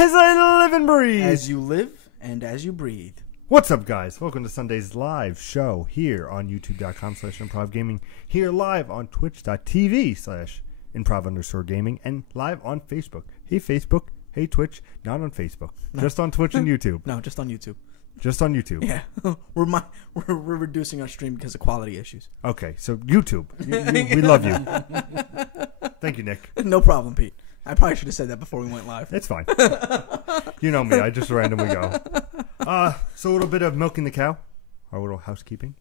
As I live and breathe. As you live and as you breathe. What's up, guys? Welcome to Sunday's live show here on youtube.com/ImprovGaming. Here live on twitch.tv/improv_gaming and live on Facebook. Hey, Facebook. Hey, Twitch. Not on Facebook. No. Just on Twitch and YouTube. No, just on YouTube. Just on YouTube. Yeah. We're reducing our stream because of quality issues. Okay, so YouTube. We love you. Thank you, Nick. No problem, Pete. I probably should have said that before we went live. It's fine. You know me. I just randomly go. So a little bit of milking the cow. Our little housekeeping.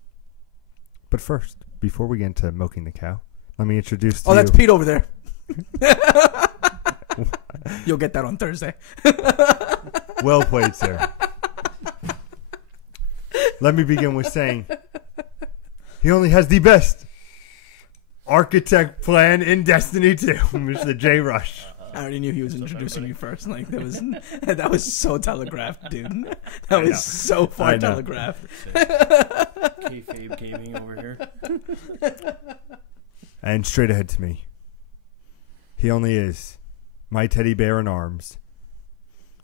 But first, before we get into milking the cow, let me introduce to you. Oh, that's Pete over there. You'll get that on Thursday. Well played, sir. Let me begin with saying he only has the best architect plan in Destiny 2, Mr. J. Rush. I already knew he was introducing you first. Like that was so telegraphed, dude. That was so far telegraphed. Kayfabe gaming over here. And straight ahead to me, he only is my teddy bear in arms.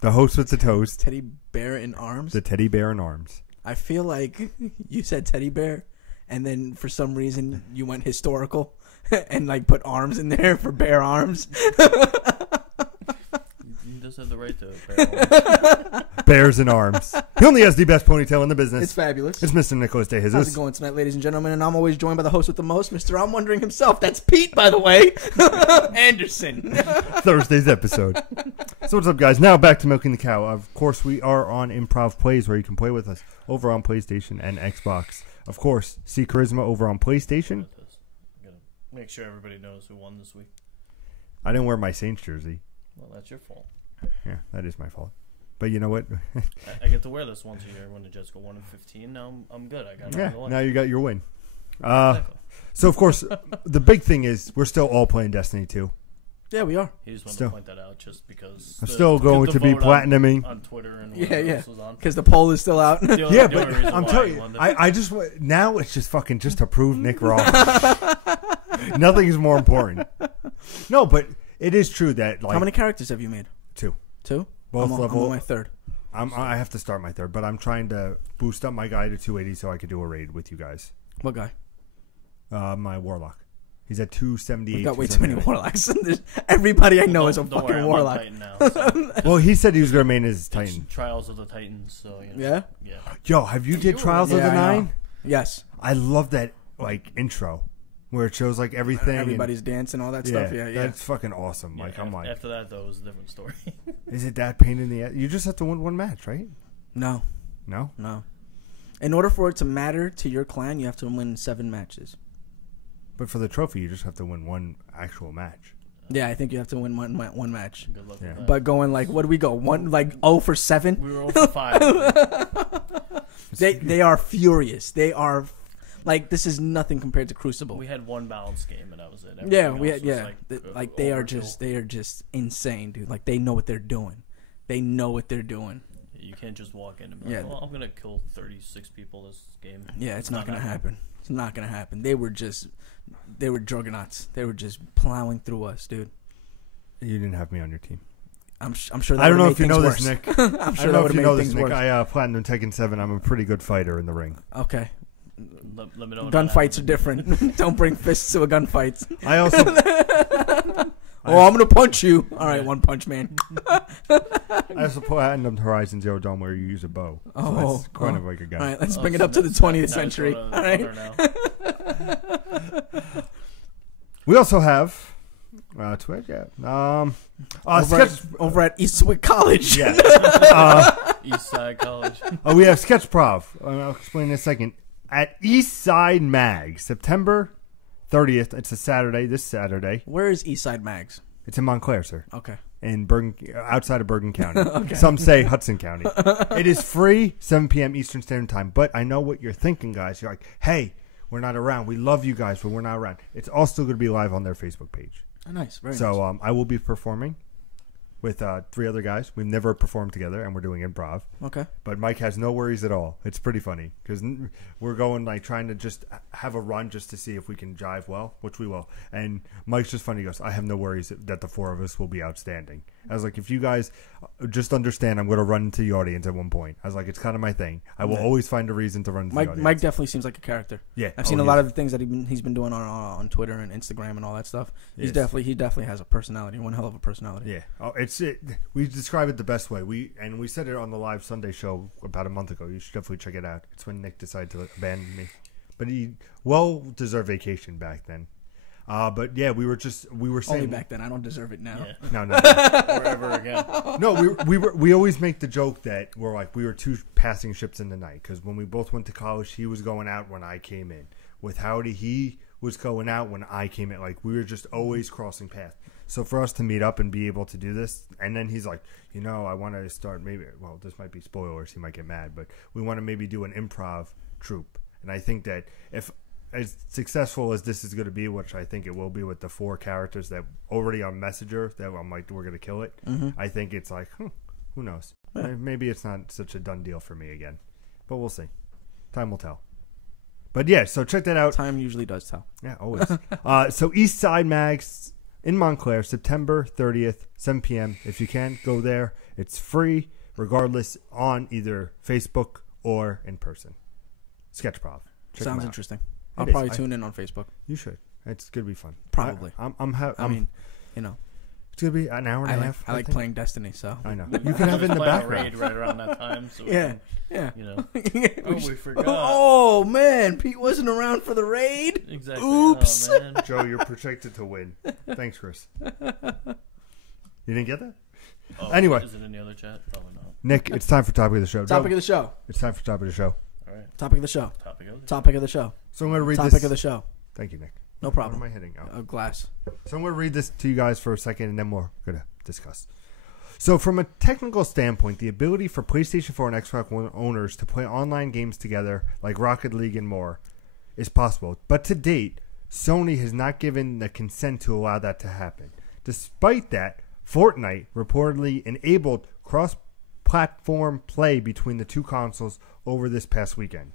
The host with the toast. Teddy bear in arms? The teddy bear in arms. I feel like you said teddy bear, and then for some reason you went historical and like put arms in there for bear arms. He does have the right to bear arms. Bears in arms. He only has the best ponytail in the business. It's fabulous. It's Mr. Nicholas De Jesus. How's it going tonight, ladies and gentlemen? And I'm always joined by the host with the most, Mr. I'm Wondering himself. That's Pete, by the way. Anderson. Thursday's episode. So what's up, guys? Now back to milking the cow. Of course, we are on Improv Plays, where you can play with us over on PlayStation and Xbox. Of course, see Charisma over on PlayStation. Gotta make sure everybody knows who won this week. I didn't wear my Saints jersey. Well, that's your fault. Yeah, that is my fault. But you know what? I get to wear this once a year when the Jets go 1-15. Now I'm good. I got now you got your win. So of course, the big thing is we're still all playing Destiny 2. Yeah, we are. He just wanted to point that out just because. I'm still going to be platinuming on Twitter and yeah. Because the poll is still out. But I'm telling you, I just now it's just fucking just to prove Nick wrong. Nothing is more important. No, but it is true that like. How many characters have you made? 2. 2? Both I'm level. on my 3rd. I have to start my 3rd, but I'm trying to boost up my guy to 280 so I could do a raid with you guys. What guy? My warlock. He's at 278. We've got way too many warlocks. Everybody I know is a fucking warlock. Now, so. Well, he said he was going to main his Titan. Trials of the Titans. So Yeah. Yo, have you did Trials of the Nine? Yes. I love that like intro where it shows like everything. Everybody's dancing, all that stuff. Yeah. That's fucking awesome. Yeah, like I'm like. After that, though, it was a different story. Is it that pain in the ass? You just have to win one match, right? No. No. In order for it to matter to your clan, you have to win 7 matches. But for the trophy, you just have to win one actual match. Yeah, I think you have to win one match. Good luck with that. But going like, what do we go? 0 for 7? We were 0 for 5. They are furious. They are like, this is nothing compared to Crucible. We had one balanced game, and that was it. They are just insane, dude. Like, they know what they're doing. You can't just walk in and be like, well, I'm gonna kill 36 people this game. Yeah, it's not gonna happen. It's not gonna happen. They were juggernauts. They were just plowing through us, dude. You didn't have me on your team. I'm sure. That I don't know if you know worse. this, Nick. I'm sure that would have made things worse. I platinum Tekken 7. I'm a pretty good fighter in the ring. Okay. Let me know. Gunfights are different. Don't bring fists to a gunfight. I also. I'm gonna punch you. All right, One Punch Man. I also platinum Horizon Zero Dawn where you use a bow. So that's kind of like a guy. All right, let's bring it up to the 20th century. All right. We also have Twitch. Yeah. Over at Eastwood College. Yeah. Eastside College. We have Sketchprov. I'll explain in a second. At Eastside Mag, September 30th. It's a Saturday. This Saturday. Where is Eastside Mags? It's in Montclair, sir. Okay. In Bergen, outside of Bergen County. Okay. Some say Hudson County. It is free, 7 p.m. Eastern Standard Time. But I know what you're thinking, guys. You're like, hey, we're not around. We love you guys, but we're not around. It's all still going to be live on their Facebook page. Oh, nice. Very nice. So I will be performing. with 3 other guys. We've never performed together, and we're doing improv. Okay. But Mike has no worries at all. It's pretty funny because we're going like trying to just have a run just to see if we can jive well, which we will. And Mike's just funny. He goes, I have no worries that the 4 of us will be outstanding. I was like, if you guys just understand, I'm going to run into the audience at one point. I was like, it's kind of my thing. I will always find a reason to run into the audience. Mike definitely seems like a character. Yeah. I've seen a lot of the things that he's been doing on Twitter and Instagram and all that stuff. He definitely has a personality, one hell of a personality. Yeah. We describe it the best way. We said it on the live Sunday show about a month ago. You should definitely check it out. It's when Nick decided to abandon me, but he deserved vacation back then. But yeah, we were saying only back then. I don't deserve it now. Yeah. No. Or ever again. No, we always make the joke that we're like we were 2 passing ships in the night because when we both went to college, he was going out when I came in. With Howdy, he was going out when I came in. Like we were just always crossing paths. So for us to meet up and be able to do this, and then he's like, I want to start this might be spoilers, he might get mad, but we want to maybe do an improv troupe. And I think that if as successful as this is going to be, which I think it will be with the 4 characters that already on Messenger, that I'm like, we're going to kill it. Mm-hmm. I think it's like, who knows? Yeah. Maybe it's not such a done deal for me again, but we'll see. Time will tell. But yeah, so check that out. Time usually does tell. Yeah, always. So East Side Mags in Montclair, September 30th, 7 p.m. If you can, go there. It's free, regardless, on either Facebook or in person. Sketchprov. Sounds interesting. I'll probably tune in on Facebook. You should. It's going to be fun. Probably. I mean, it's going to be an hour and a half. I like playing Destiny, so. I know. You can have it in the background. Raid right around that time. So yeah. We forgot. Oh, man. Pete wasn't around for the raid. Exactly. Oops. Oh, man. Joe, you're projected to win. Thanks, Chris. You didn't get that? Oh, anyway. Is it in the other chat? Probably not. Nick, it's time for Topic of the Show. Topic of the Show. It's time for Topic of the Show. All right. Topic of the Show. Topic of the show. So I'm going to read Topic of the show. Thank you, Nick. No problem. What am I hitting? A glass. So I'm going to read this to you guys for a second, and then we're going to discuss. So from a technical standpoint, the ability for PlayStation 4 and Xbox One owners to play online games together, like Rocket League and more, is possible. But to date, Sony has not given the consent to allow that to happen. Despite that, Fortnite reportedly enabled cross-platform play between the 2 consoles over this past weekend.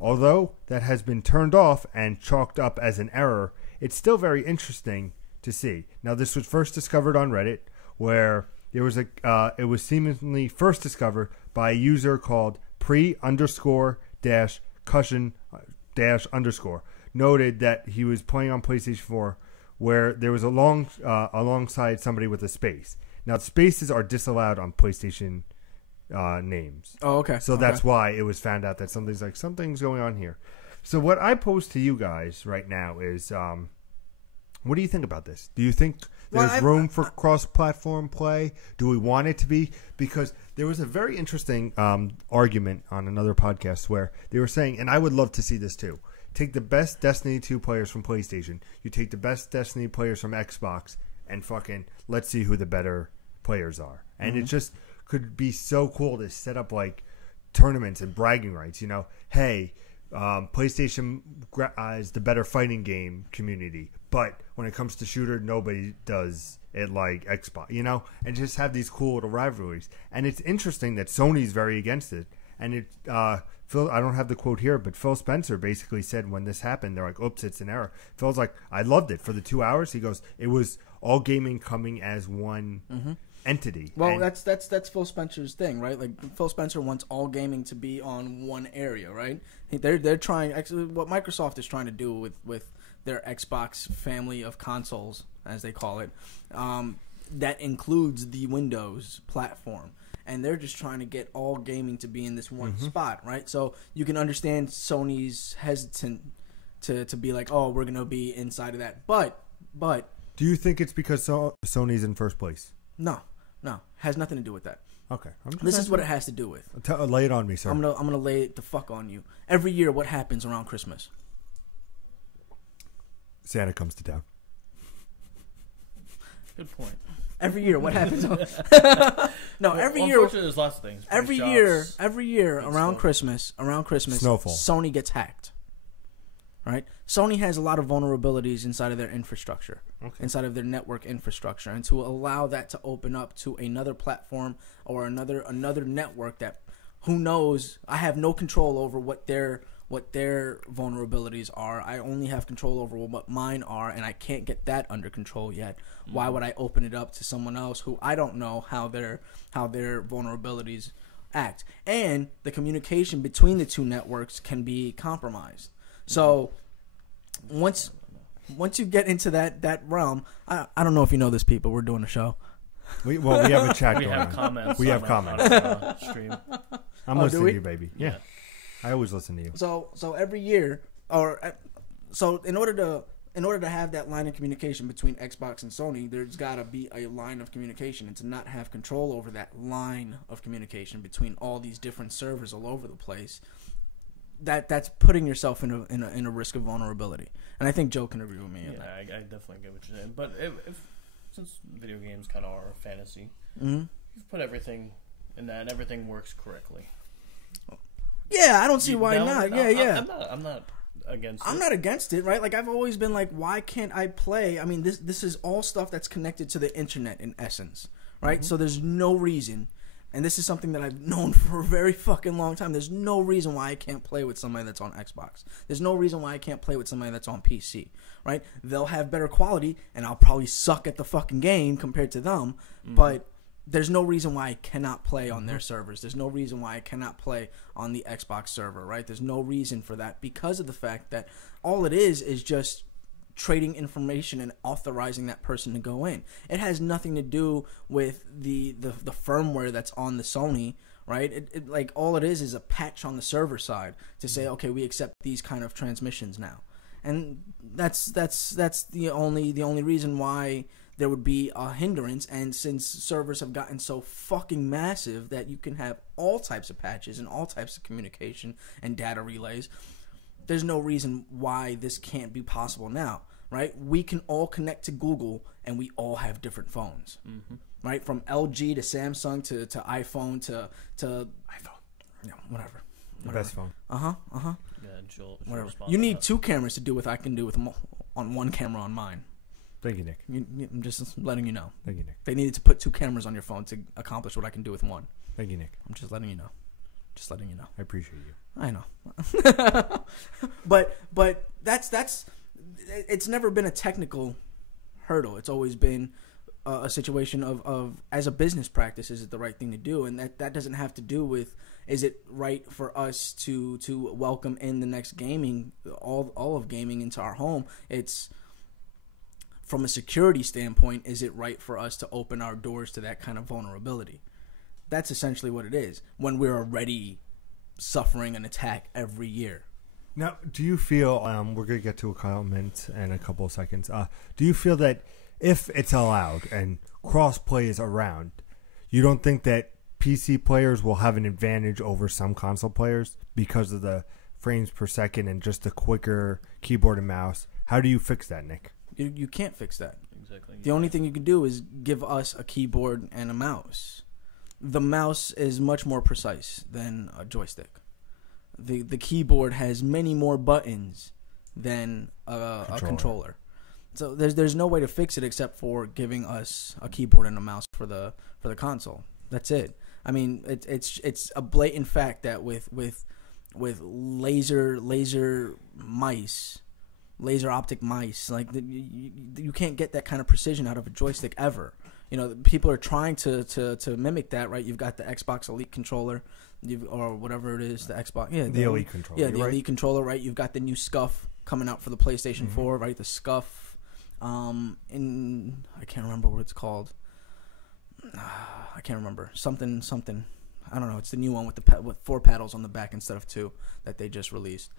Although that has been turned off and chalked up as an error, it's still very interesting to see. Now, this was first discovered on Reddit, where there was it was seemingly first discovered by a user called pre_cushion_ noted that he was playing on PlayStation 4, where there was alongside somebody with a space. Now, spaces are disallowed on PlayStation names. Oh, okay. So that's why it was found out that something's going on here. So what I pose to you guys right now is, what do you think about this? Do you think there's room for cross-platform play? Do we want it to be? Because there was a very interesting argument on another podcast where they were saying, and I would love to see this too, take the best Destiny 2 players from PlayStation, you take the best Destiny players from Xbox, and fucking let's see who the better players are. And it just could be so cool to set up like tournaments and bragging rights. Hey, PlayStation is the better fighting game community, but when it comes to shooter, nobody does it like Xbox. And just have these cool little rivalries. And it's interesting that Sony's very against it. And Phil, I don't have the quote here, but Phil Spencer basically said when this happened, they're like, "Oops, it's an error." Phil's like, "I loved it for the 2 hours." He goes, "It was all gaming coming as one." Entity. Well, that's Phil Spencer's thing, right? Like Phil Spencer wants all gaming to be on one area, right? They're trying. Actually, what Microsoft is trying to do with their Xbox family of consoles, as they call it, that includes the Windows platform, and they're just trying to get all gaming to be in this one spot, right? So you can understand Sony's hesitant to be like, "Oh, we're gonna be inside of that," but do you think it's because Sony's in first place? No, has nothing to do with that. Okay, this is what it has to do with. Lay it on me, sir. I'm gonna lay it the fuck on you. Every year, what happens around Christmas? Santa comes to town. Good point. Every year, what happens? Every year. Unfortunately, there's lots of things. Every year around Christmas, Snowfall. Sony gets hacked. right? Sony has a lot of vulnerabilities inside of their infrastructure, Okay. inside of their network infrastructure, and to allow that to open up to another platform or another network that, who knows, I have no control over what their vulnerabilities are. I only have control over what mine are, and I can't get that under control yet. Mm-hmm. Why would I open it up to someone else who I don't know how their vulnerabilities act? And the communication between the two networks can be compromised. So once you get into that realm, I don't know if you know this, people. We're doing a show. We have a chat We going have on. comments. We have on comments. our stream. I'm Oh, listening do we? to you, baby. Yeah. I always listen to you. So every year, in order to have that line of communication between Xbox and Sony, there's got to be a line of communication, and to not have control over that line of communication between all these different servers all over the place, that's putting yourself in a risk of vulnerability. And I think Joe can agree with me. Yeah, I definitely get what you're saying. But if since video games kind of are fantasy, Mm-hmm. you've put everything in that, and everything works correctly. Yeah, I don't see why No, not. no, Yeah. I'm not against it. I'm not against it, right? Like, I've always been like, why can't I play? I mean, this is all stuff that's connected to the internet in essence, right? Mm-hmm. So there's no reason, and this is something that I've known for a very fucking long time, there's no reason why I can't play with somebody that's on Xbox. There's no reason why I can't play with somebody that's on PC, right? They'll have better quality, and I'll probably suck at the fucking game compared to them, but there's no reason why I cannot play on their servers. There's no reason why I cannot play on the Xbox server, right? There's no reason for that, because of the fact that all it is just trading information and authorizing that person to go in. It has nothing to do with the firmware that's on the Sony, right? It like, all it is a patch on the server side to say, okay, we accept these kind of transmissions now. And that's the only reason why there would be a hindrance. And since servers have gotten so fucking massive that you can have all types of patches and all types of communication and data relays, there's no reason why this can't be possible now, right? We can all connect to Google, and we all have different phones, right? From LG to Samsung to iPhone to iPhone, whatever. The best phone. Yeah, Joel, Whatever. You need two cameras to do what I can do with on one camera on mine. Thank you, Nick. I'm just letting you know. Thank you, Nick. They needed to put two cameras on your phone to accomplish what I can do with one. Thank you, Nick. I'm just letting you know. I appreciate you. I know. but that's it's never been a technical hurdle. It's always been a situation of as a business practice, is it the right thing to do? And that doesn't have to do with, is it right for us to welcome in the next gaming, all of gaming into our home? It's, from a security standpoint, is it right for us to open our doors to that kind of vulnerability? That's essentially what it is, when we're already suffering an attack every year. Now, do you feel, we're going to get to a comment in a couple of seconds, do you feel that if it's allowed and cross-play is around, you don't think that PC players will have an advantage over some console players because of the frames per second and just the quicker keyboard and mouse? How do you fix that, Nick? You can't fix that. Exactly. The only thing you can do is give us a keyboard and a mouse. The mouse is much more precise than a joystick. The keyboard has many more buttons than a controller. So there's no way to fix it except for giving us a keyboard and a mouse for the console. That's it. I mean, it's a blatant fact that with laser mice, laser optic mice, like you can't get that kind of precision out of a joystick ever. You know, people are trying to mimic that, right? You've got the Xbox Elite controller, or whatever it is, the Xbox, the Elite controller, the Elite controller, right? You've got the new SCUF coming out for the PlayStation 4, right? The SCUF, in, I can't remember what it's called. I can't remember, something. I don't know. It's the new one with 4 paddles on the back instead of 2 that they just released.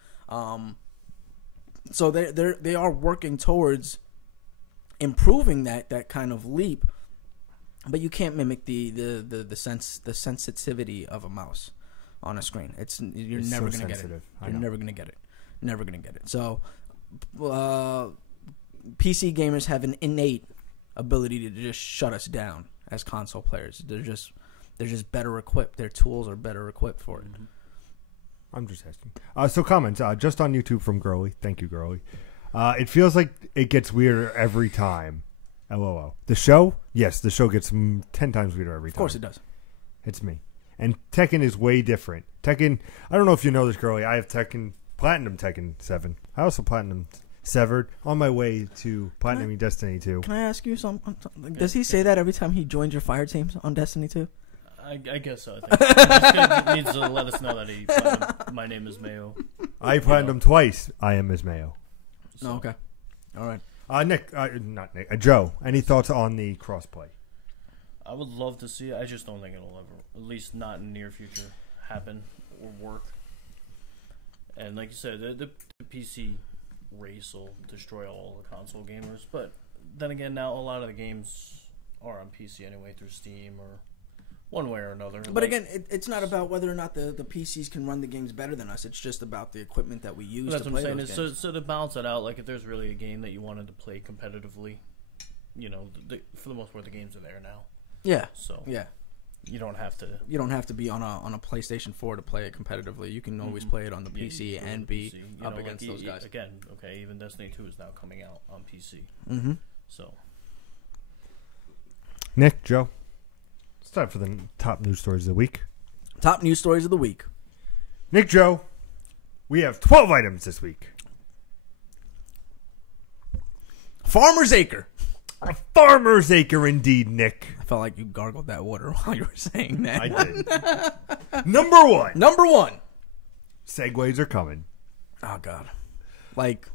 So they are working towards improving that kind of leap, but you can't mimic the sensitivity of a mouse on a screen. It's never gonna get it. You're never gonna get it. Never gonna get it. So PC gamers have an innate ability to just shut us down as console players. They're just better equipped. Their tools are better equipped for it. I'm just asking. So comments just on YouTube from Girly. Thank you, Girly. It feels like it gets weirder every time. LOL. The show? Yes, the show gets 10 times weirder every time. Of course it does. It's me. And Tekken is way different. Tekken, I don't know if you know this, Girly. I have Platinum Tekken 7. I also Platinum Severed on my way to Platinum Destiny 2. Can I ask you something? Does he say that every time he joins your fire teams on Destiny 2? I guess so. I think he needs to let us know that my name is Mayo. I Platinum twice. I am Ms. Mayo. So. Oh, okay. All right. Nick, not Nick, Joe, any thoughts on the crossplay? I would love to see it. I just don't think it'll ever, at least not in the near future, happen or work. And like you said, the PC race will destroy all the console gamers. But then again, now a lot of the games are on PC anyway through Steam or one way or another. But again, it's not about whether or not the PCs can run the games better than us. It's just about the equipment that we use to play those games. So to balance it out, like if there's really a game that you wanted to play competitively, you know, for the most part, the games are there now. Yeah. So yeah, you don't have to. You don't have to be on a PlayStation 4 to play it competitively. You can always play it on the PC and be up against those guys. Again, okay, even Destiny 2 is now coming out on PC. Mm-hmm. So, Nick, Joe. It's time for the top news stories of the week. Top news stories of the week. Nick, Joe, we have 12 items this week. Farmer's Acre. A farmer's acre indeed, Nick. I felt like you gargled that water while you were saying that. I did. Number one. Number one. Segways are coming. Oh, God. Like,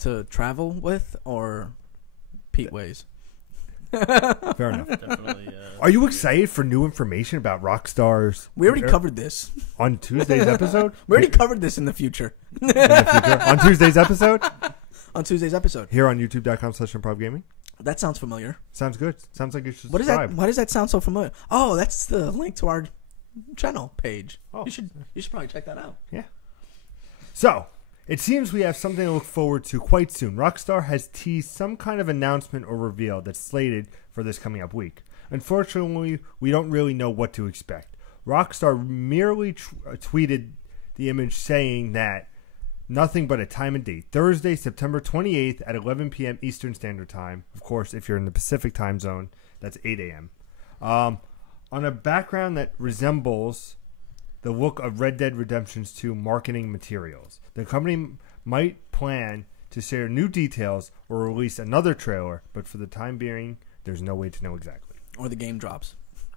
to travel with or Pete Ways? Fair enough. definitely. Are you excited for new information about Rockstar's? We already covered this. On Tuesday's episode? We already covered this in the future. In the future? On Tuesday's episode? On Tuesday's episode. Here on youtube.com/ImprovGaming? That sounds familiar. Sounds good. Sounds like you should What is subscribe. that? Why does that sound so familiar? Oh, that's the link to our channel page. Oh. You should probably check that out. Yeah. So, it seems we have something to look forward to quite soon. Rockstar has teased some kind of announcement or reveal that's slated for this coming up week. Unfortunately, we don't really know what to expect. Rockstar merely tweeted the image saying that nothing but a time and date. Thursday, September 28th at 11 p.m. Eastern Standard Time. Of course, if you're in the Pacific time zone, that's 8 a.m. On a background that resembles the look of Red Dead Redemption's 2 marketing materials. The company might plan to share new details or release another trailer, but for the time being, there's no way to know exactly. Or the game drops.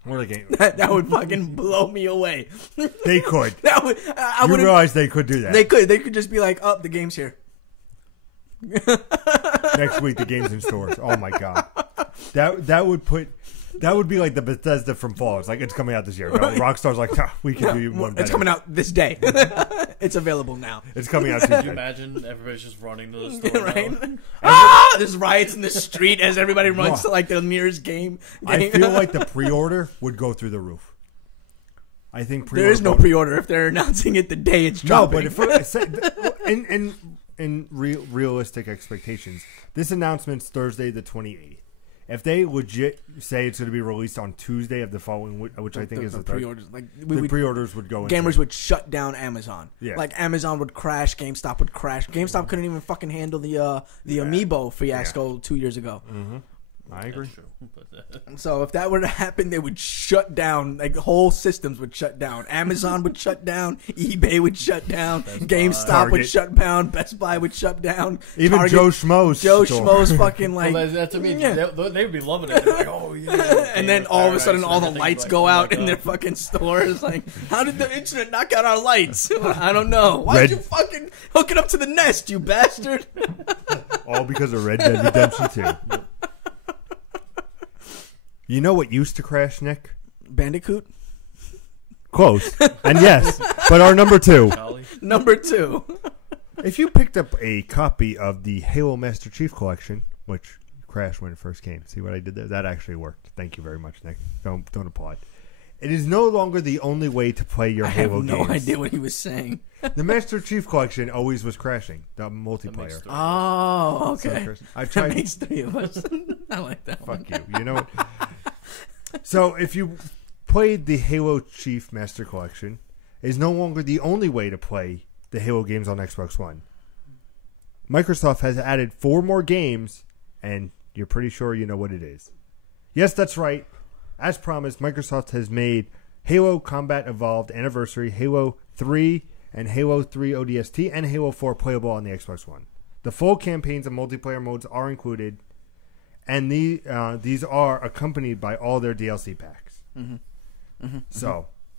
Or the game. That would fucking blow me away. They could. That would. You realize they could do that. They could. They could just be like, "Oh, the game's here." Next week, the game's in stores. Oh my god, that would be like the Bethesda from Fallout. It's like it's coming out this year. No, Rockstar's like, we can do one better. It's coming out this day. It's available now. It's coming out Can you Tuesday. imagine everybody's just running to the store Right? There's riots in the street as everybody runs to like the nearest game. I feel like the pre-order would go through the roof. I think there is no pre-order if they're announcing it the day it's dropping. No, but in realistic expectations, this announcement's Thursday the 28th. If they legit say it's going to be released on Tuesday of the following week, which I think is the pre-orders, pre-orders would go. Gamers would shut down Amazon. Yeah. Like Amazon would crash, GameStop would crash. GameStop couldn't even fucking handle the Amiibo fiasco 2 years ago. Mm-hmm. I agree. So if that were to happen, they would shut down. Like whole systems would shut down. Amazon would shut down. eBay would shut down. GameStop would shut down. Best Buy would shut down. Even Target, Joe Schmo's fucking like. Well, that's what I mean. Yeah. They would be loving it. They're like, oh yeah. And then all of a sudden, all the lights go out in their fucking stores. Like, how did the internet knock out our lights? I don't know. Why did you fucking hook it up to the Nest, you bastard? All because of Red Dead Redemption 2. You know what used to crash, Nick? Bandicoot? Close. And yes, but our number 2. Number 2. If you picked up a copy of the Halo Master Chief Collection, which crashed when it first came, see what I did there? That actually worked. Thank you very much, Nick. Don't applaud. It is no longer the only way to play your Halo games. I have no idea what he was saying. The Master Chief Collection always was crashing. The multiplayer. Oh, okay. I've tried. That makes 3 of us. I like that one. Fuck you. You know what? So if you played the Halo Chief Master Collection, is no longer the only way to play the Halo games on Xbox One. Microsoft has added 4 more games, and you're pretty sure you know what it is. Yes, that's right. As promised, Microsoft has made Halo Combat Evolved Anniversary, Halo 3, and Halo 3 ODST, and Halo 4 playable on the Xbox One. The full campaigns and multiplayer modes are included, and these are accompanied by all their DLC packs.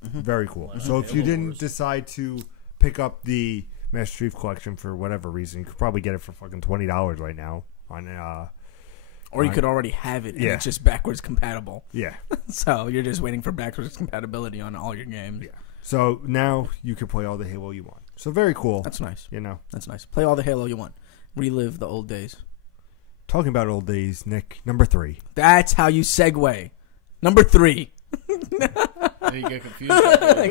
Very cool. So if you didn't decide to pick up the Master Chief Collection for whatever reason, you could probably get it for fucking $20 right now on or you could already have it, and it's just backwards compatible. Yeah. So you're just waiting for backwards compatibility on all your games. Yeah. So now you can play all the Halo you want. So very cool. That's nice. You know. That's nice. Play all the Halo you want. Relive the old days. Talking about old days, Nick, number 3. That's how you segue. Number 3. You get confused.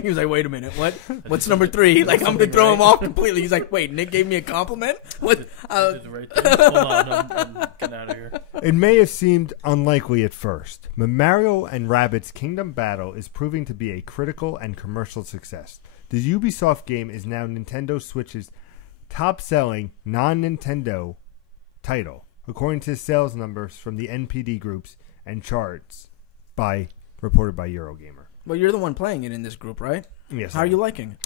He was like, wait a minute, what? What's number 3? Like, I'm going to throw him off completely. He's like, wait, Nick gave me a compliment? What? Did the right thing. Hold on, I'm getting out of here. It may have seemed unlikely at first, but Mario and Rabbids Kingdom Battle is proving to be a critical and commercial success. The Ubisoft game is now Nintendo Switch's top-selling non-Nintendo title, according to sales numbers from the NPD groups and charts reported by Eurogamer. Well, you're the one playing it in this group, right? Yes. How are you liking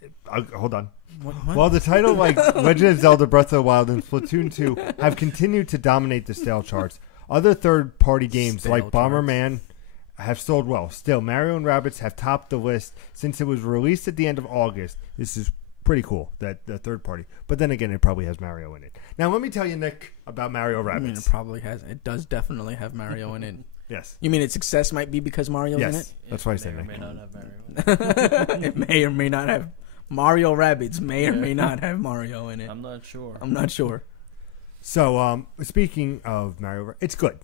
it? Hold on. What? While the title like Legend of Zelda Breath of the Wild and Splatoon 2 have continued to dominate the sale charts, other third-party games like Bomberman have sold well. Still, Mario and Rabbids have topped the list since it was released at the end of August. This is pretty cool, that the third party. But then again, it probably has Mario in it. Now, let me tell you, Nick, about Mario Rabbids. I mean, it probably has. It does definitely have Mario in it. Yes. You mean its success might be because Mario's in it? Yes, that's why I said Nick. Nick. May not have Mario. It may or may not have. Mario Rabbids may or may not have Mario in it. I'm not sure. I'm not sure. So, speaking of Mario, it's good.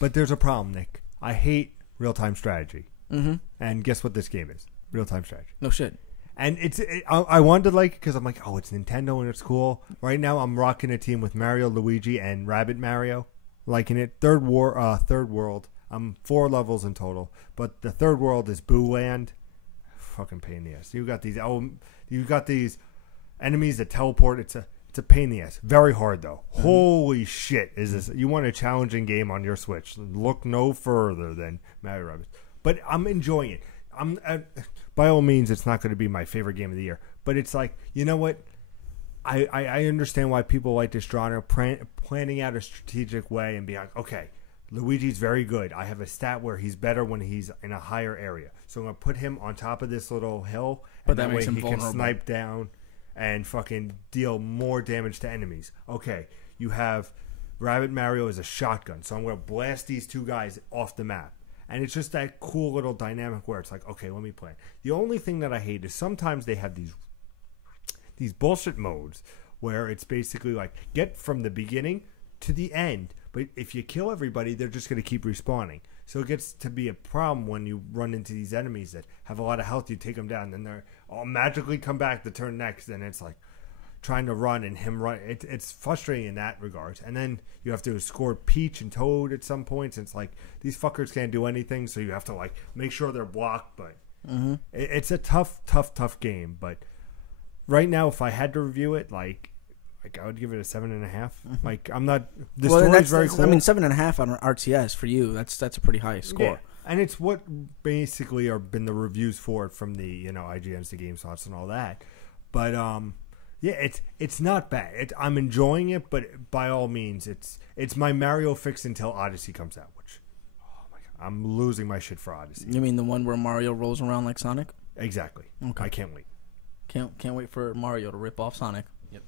But there's a problem, Nick. I hate real-time strategy. Mm-hmm. And guess what this game is? Real-time strategy. No shit. And I wanted to like it because I'm like, oh, it's Nintendo and it's cool. Right now, I'm rocking a team with Mario, Luigi, and Rabbit Mario. Liking it. Third world. I'm 4 levels in total. But the third world is Boo Land. Fucking pain in the ass. You got these enemies that teleport. It's a pain in the ass. Very hard though. Mm-hmm. Holy shit! Is this? You want a challenging game on your Switch? Look no further than Mario Rabbids. But I'm enjoying it. By all means, it's not going to be my favorite game of the year. But it's like, you know what? I understand why people like this genre, planning out a strategic way and being like, okay, Luigi's very good. I have a stat where he's better when he's in a higher area. So I'm going to put him on top of this little hill. But and that makes him he vulnerable. can snipe down and fucking deal more damage to enemies. Okay, you have Rabbit Mario as a shotgun. So I'm going to blast these 2 guys off the map. And it's just that cool little dynamic where it's like, okay, let me play. The only thing that I hate is sometimes they have these bullshit modes where it's basically like get from the beginning to the end, but if you kill everybody, they're just going to keep respawning. So it gets to be a problem when you run into these enemies that have a lot of health. You take them down, then they're all magically come back the turn next, and it's like trying to run and him run. It's frustrating in that regard. And then you have to score Peach and Toad at some points. It's like these fuckers can't do anything, so you have to like make sure they're blocked. But it's a tough game. But right now, if I had to review it, like I would give it a 7.5. Like I'm not. The story's very cool. I mean, 7.5 on RTS for you. That's a pretty high score. Yeah. And it's what basically are been the reviews for it from the IGNs, the GameSpots, and all that. But yeah, it's not bad. I'm enjoying it, but by all means, it's my Mario fix until Odyssey comes out. Which, oh my god, I'm losing my shit for Odyssey. You mean the one where Mario rolls around like Sonic? Exactly. Okay. I can't wait. Can't wait for Mario to rip off Sonic. Yep.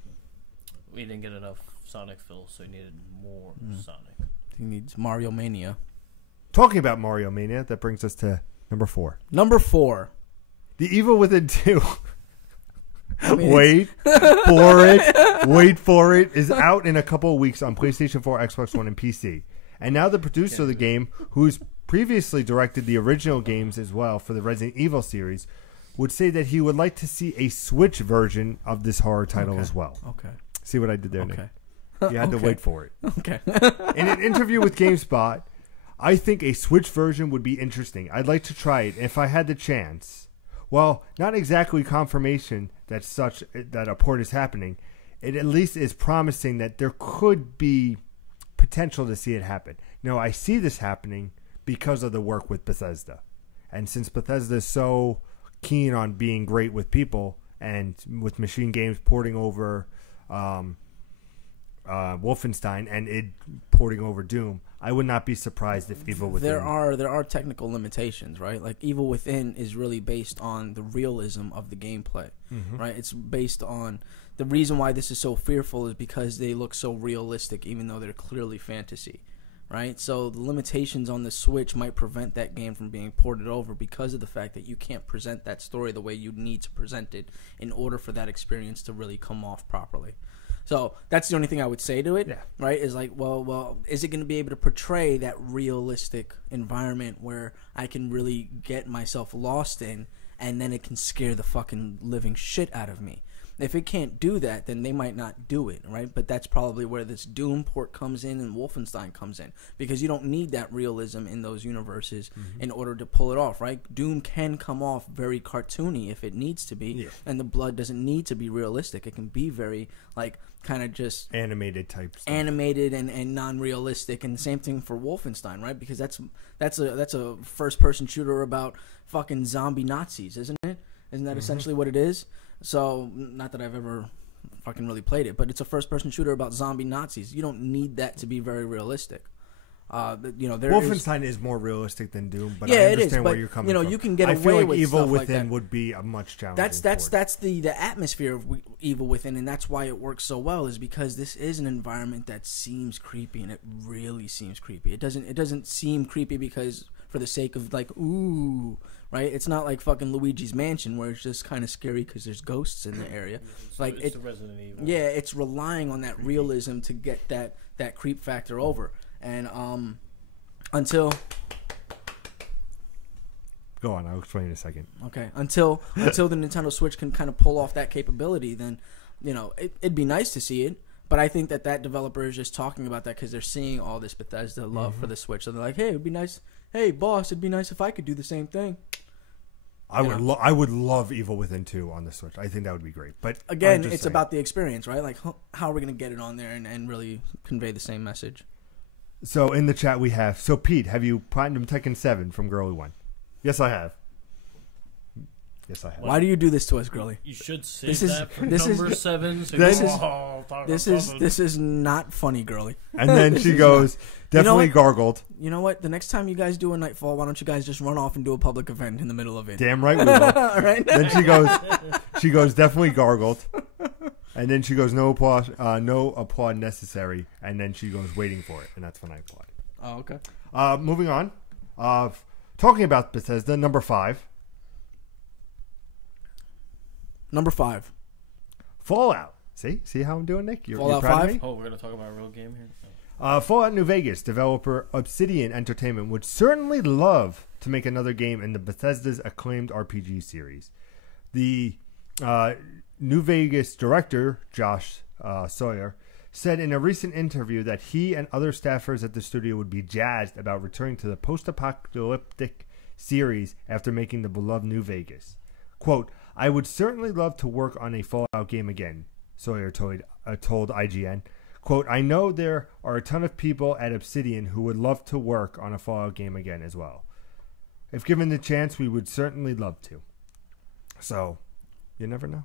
We didn't get enough Sonic fill, so he needed more Sonic. He needs Mario Mania. Talking about Mario Mania, that brings us to number 4. Number 4. The Evil Within 2. I mean, Wait for it. Wait for it. Is out in a couple of weeks on PlayStation 4, Xbox One, and PC. And now the producer of the game, who's previously directed the original games as well for the Resident Evil series, would say that he would like to see a Switch version of this horror title as well. Okay. See what I did there, Okay. Nick? You had to wait for it. Okay. In an interview with GameSpot, I think a Switch version would be interesting. I'd like to try it if I had the chance. well, not exactly confirmation that a port is happening. It at least is promising that there could be potential to see it happen. Now, I see this happening because of the work with Bethesda. And since Bethesda is so keen on being great with people and with Machine Games porting over Wolfenstein and it porting over Doom, I would not be surprised if Evil Within... There are technical limitations, right? Like, Evil Within is really based on the realism of the gameplay, right? It's based on... The reason why this is so fearful is because they look so realistic, even though they're clearly fantasy, right? So the limitations on the Switch might prevent that game from being ported over because of the fact that you can't present that story the way you need to present it in order for that experience to really come off properly. So that's the only thing I would say to it, right? Is like, well, is it going to be able to portray that realistic environment where I can really get myself lost in, and then it can scare the fucking living shit out of me? If it can't do that, then they might not do it, right? But that's probably where this Doom port comes in and Wolfenstein comes in, because you don't need that realism in those universes in order to pull it off, right? Doom can come off very cartoony if it needs to be, and the blood doesn't need to be realistic. It can be very, like, kind of just... animated type stuff. Animated and non-realistic, and the same thing for Wolfenstein, right? Because that's a first-person shooter about fucking zombie Nazis, isn't it? Isn't that essentially what it is? So, not that I've ever fucking really played it, but it's a first-person shooter about zombie Nazis. You don't need that to be very realistic. Wolfenstein is more realistic than Doom, but yeah, I understand it is, where but, you're coming from. You can get I away feel like with Evil stuff Within like that. would be a much challenging. That's the atmosphere of Evil Within, and that's why it works so well. Is because this is an environment that seems creepy, and it really seems creepy. It doesn't seem creepy because for the sake of like ooh, right? It's not like fucking Luigi's Mansion where it's just kind of scary because there's ghosts in the area. It's the Resident Evil. Yeah, it's relying on that realism to get that creep factor over, and until. Go on, I'll explain in a second. Okay, until the Nintendo Switch can kind of pull off that capability, then it'd be nice to see it. But I think that developer is just talking about that because they're seeing all this Bethesda love for the Switch. So they're like, hey, it'd be nice. Hey, boss, it'd be nice if I could do the same thing. I would love Evil Within 2 on the Switch. I think that would be great. But again, it's about the experience, right? Like, how are we going to get it on there and really convey the same message? So in the chat we have, so Pete, have you Platinum Tekken 7 from Girly One? Yes, I have. Yes, I have. Why do you do this to us, Girly? You should save that for number 7. So this is not funny, Girly. And then she goes, definitely gargled. You know what? The next time you guys do a Nightfall, why don't you guys just run off and do a public event in the middle of it? Damn right we will. All right. Then she goes, definitely gargled. And then she goes, no applaud necessary. And then she goes, waiting for it. And that's when I applaud. Oh, okay. Moving on. Talking about Bethesda, number 5. Number 5. Fallout. See how I'm doing, Nick? You're Fallout proud 5? of me? Oh, we're going to talk about a real game here? Fallout New Vegas developer Obsidian Entertainment would certainly love to make another game in the Bethesda's acclaimed RPG series. The New Vegas director, Josh Sawyer, said in a recent interview that he and other staffers at the studio would be jazzed about returning to the post-apocalyptic series after making the beloved New Vegas. Quote, I would certainly love to work on a Fallout game again, Sawyer told IGN. Quote, I know there are a ton of people at Obsidian who would love to work on a Fallout game again as well. If given the chance, we would certainly love to. So, you never know.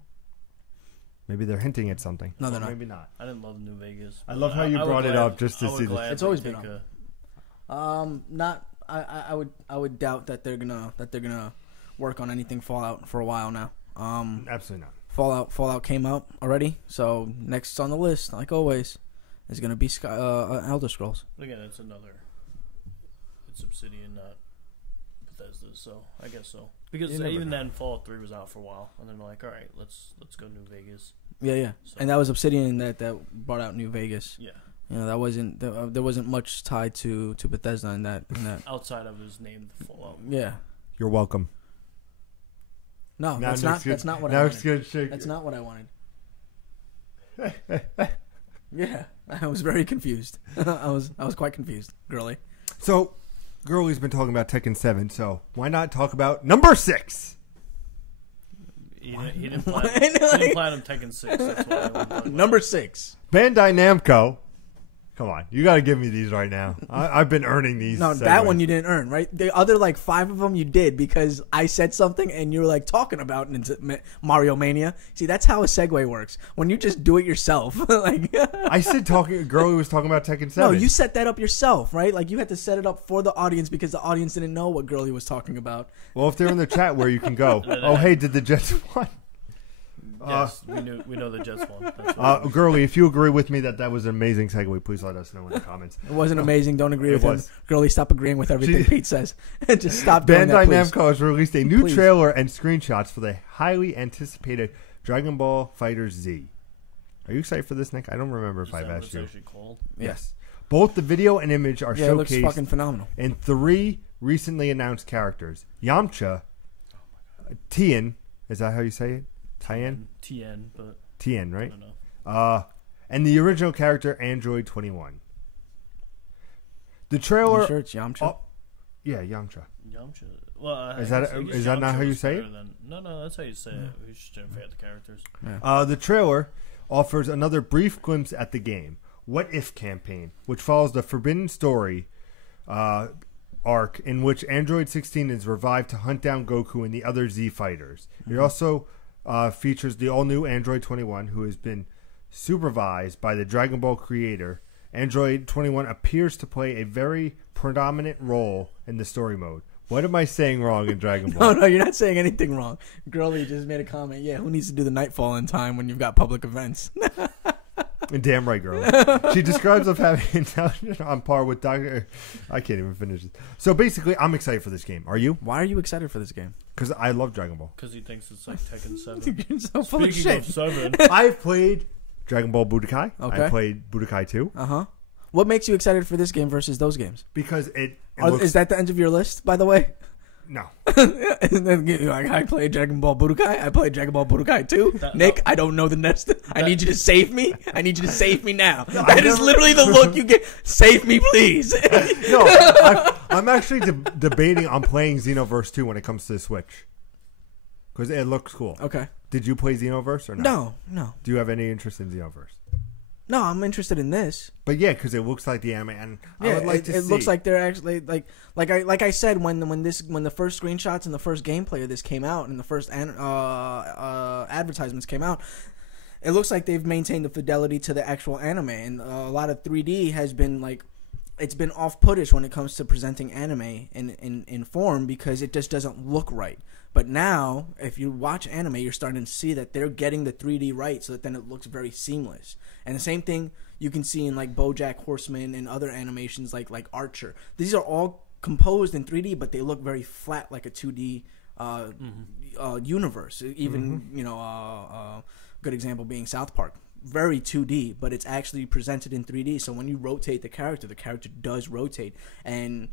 Maybe they're hinting at something. No, they're not. Maybe not. I didn't love New Vegas. I love how you brought it up just to see this. It's always been on. I would doubt that they're gonna work on anything Fallout for a while now. Absolutely not. Fallout came out already, so next on the list, like always, is gonna be Elder Scrolls. Again, it's Obsidian, not Bethesda, so I guess so. Because even then, Fallout 3 was out for a while, and then they're like, all right, let's go New Vegas. Yeah. So. And that was Obsidian that brought out New Vegas. Yeah. That wasn't there wasn't much tied to Bethesda in that. Outside of his name, the Fallout. Yeah. You're welcome. No, that's not what I wanted. That's not what I wanted. Yeah, I was very confused. I was quite confused, Girly. So, Girly's been talking about Tekken 7, so why not talk about number 6? He didn't platinum Tekken 6. That's why I went talking about Number 6. Bandai Namco. Come on, you got to give me these right now. I've been earning these. No, that one you didn't earn, right? The other like 5 of them you did because I said something and you were like talking about Mario Mania. See, that's how a segue works. When you just do it yourself, like I said a girl who was talking about Tekken 7. no, you set that up yourself, right? Like you had to set it up for the audience because the audience didn't know what girl he was talking about. Well, if they're in the chat where you can go, oh hey, did the Jets won? Yes, we know the Jets won. That's what Girly, if you agree with me that was an amazing segue, please let us know in the comments. It wasn't amazing. Don't agree with was. him. Girlie, stop agreeing with everything Pete says. Just stop doing Bandai that, please. Namco has released a new Please. trailer and screenshots for the highly anticipated Dragon Ball FighterZ Z. Are you excited for this, Nick? I don't remember if Is that I've what asked it's you. actually called? Yes. Both the video and image are Yeah, it looks showcased fucking phenomenal. in 3 recently announced characters. Yamcha, Tien, is that how you say it? Tien? TN, but Tien, I right? don't know. And the original character, Android 21. The trailer... You sure it's Yamcha? Oh, yeah, Yamcha. Yamcha. Well, Is that not how you say it? No, that's how you say it. We just didn't forget the characters. The trailer offers another brief glimpse at the game, What If campaign, which follows the Forbidden Story arc in which Android 16 is revived to hunt down Goku and the other Z fighters. It also features the all-new Android 21, who has been supervised by the Dragon Ball creator. Android 21 appears to play a very predominant role in the story mode. What am I saying wrong in Dragon Ball? No, you're not saying anything wrong. Girlie just made a comment. Yeah, who needs to do the Nightfall in time when you've got public events? Damn right, girl. She describes of having intelligence on par with Dr. I can't even finish it. So basically, I'm excited for this game. Are you? Why are you excited for this game? Because I love Dragon Ball. Because he thinks it's like Tekken 7. You're so full of Speaking shit. of 7, I've played Dragon Ball Budokai. Okay. I played Budokai 2. Uh-huh. What makes you excited for this game versus those games? Because it Is that the end of your list, by the way? No. I played Dragon Ball Budokai. I played Dragon Ball Budokai 2. Nick, I don't know the next. I need you to save me. I need you to save me now. That is literally the look you get. Save me, please. No, I'm actually debating on playing Xenoverse 2 when it comes to the Switch. Because it looks cool. Okay. Did you play Xenoverse or not? No. Do you have any interest in Xenoverse? No, I'm interested in this. But yeah, because it looks like the anime, and Yeah, I would like to see. It looks like they're actually like I said when the first screenshots and the first gameplay of this came out and the first advertisements came out. It looks like they've maintained the fidelity to the actual anime, and a lot of 3D has been like it's been off-puttish when it comes to presenting anime in form because it just doesn't look right. But now, if you watch anime, you're starting to see that they're getting the 3D right so that then it looks very seamless. And the same thing you can see in like BoJack Horseman and other animations like Archer. These are all composed in 3D, but they look very flat like a 2D universe. Even, good example being South Park. Very 2D, but it's actually presented in 3D. So when you rotate the character does rotate. And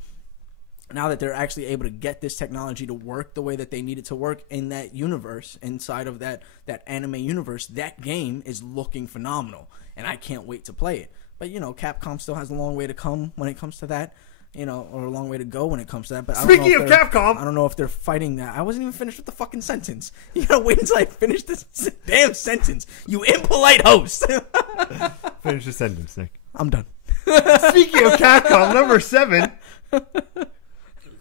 now that they're actually able to get this technology to work the way that they need it to work in that universe, inside of that anime universe, that game is looking phenomenal. And I can't wait to play it. But, Capcom still has a long way to come when it comes to that. Or a long way to go when it comes to that. But Speaking of Capcom, I don't know if they're fighting that. I wasn't even finished with the fucking sentence. You gotta wait until I finish this damn sentence. You impolite host. Finish the sentence, Nick. I'm done. Speaking of Capcom, number 7. There's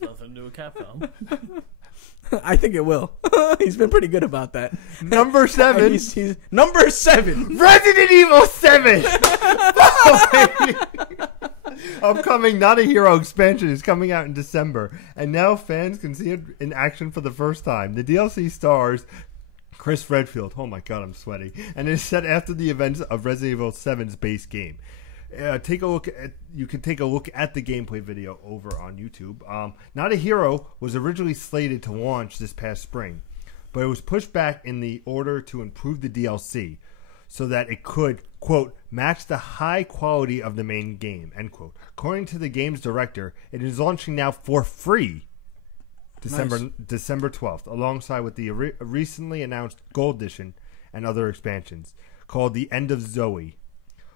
nothing to do with Capcom. I think it will. He's been pretty good about that. Number 7. He's number 7. Resident Evil 7. Upcoming Not a Hero expansion is coming out in December, and now fans can see it in action for the first time. The DLC stars Chris Redfield. Oh my god, I'm sweaty. And is set after the events of Resident Evil 7's base game. You can take a look at the gameplay video over on YouTube. Not a Hero was originally slated to launch this past spring, but it was pushed back in the order to improve the DLC so that it could, quote, match the high quality of the main game, end quote. According to the game's director, it is launching now for free December 12th, alongside with the recently announced Gold Edition and other expansions, called The End of Zoe.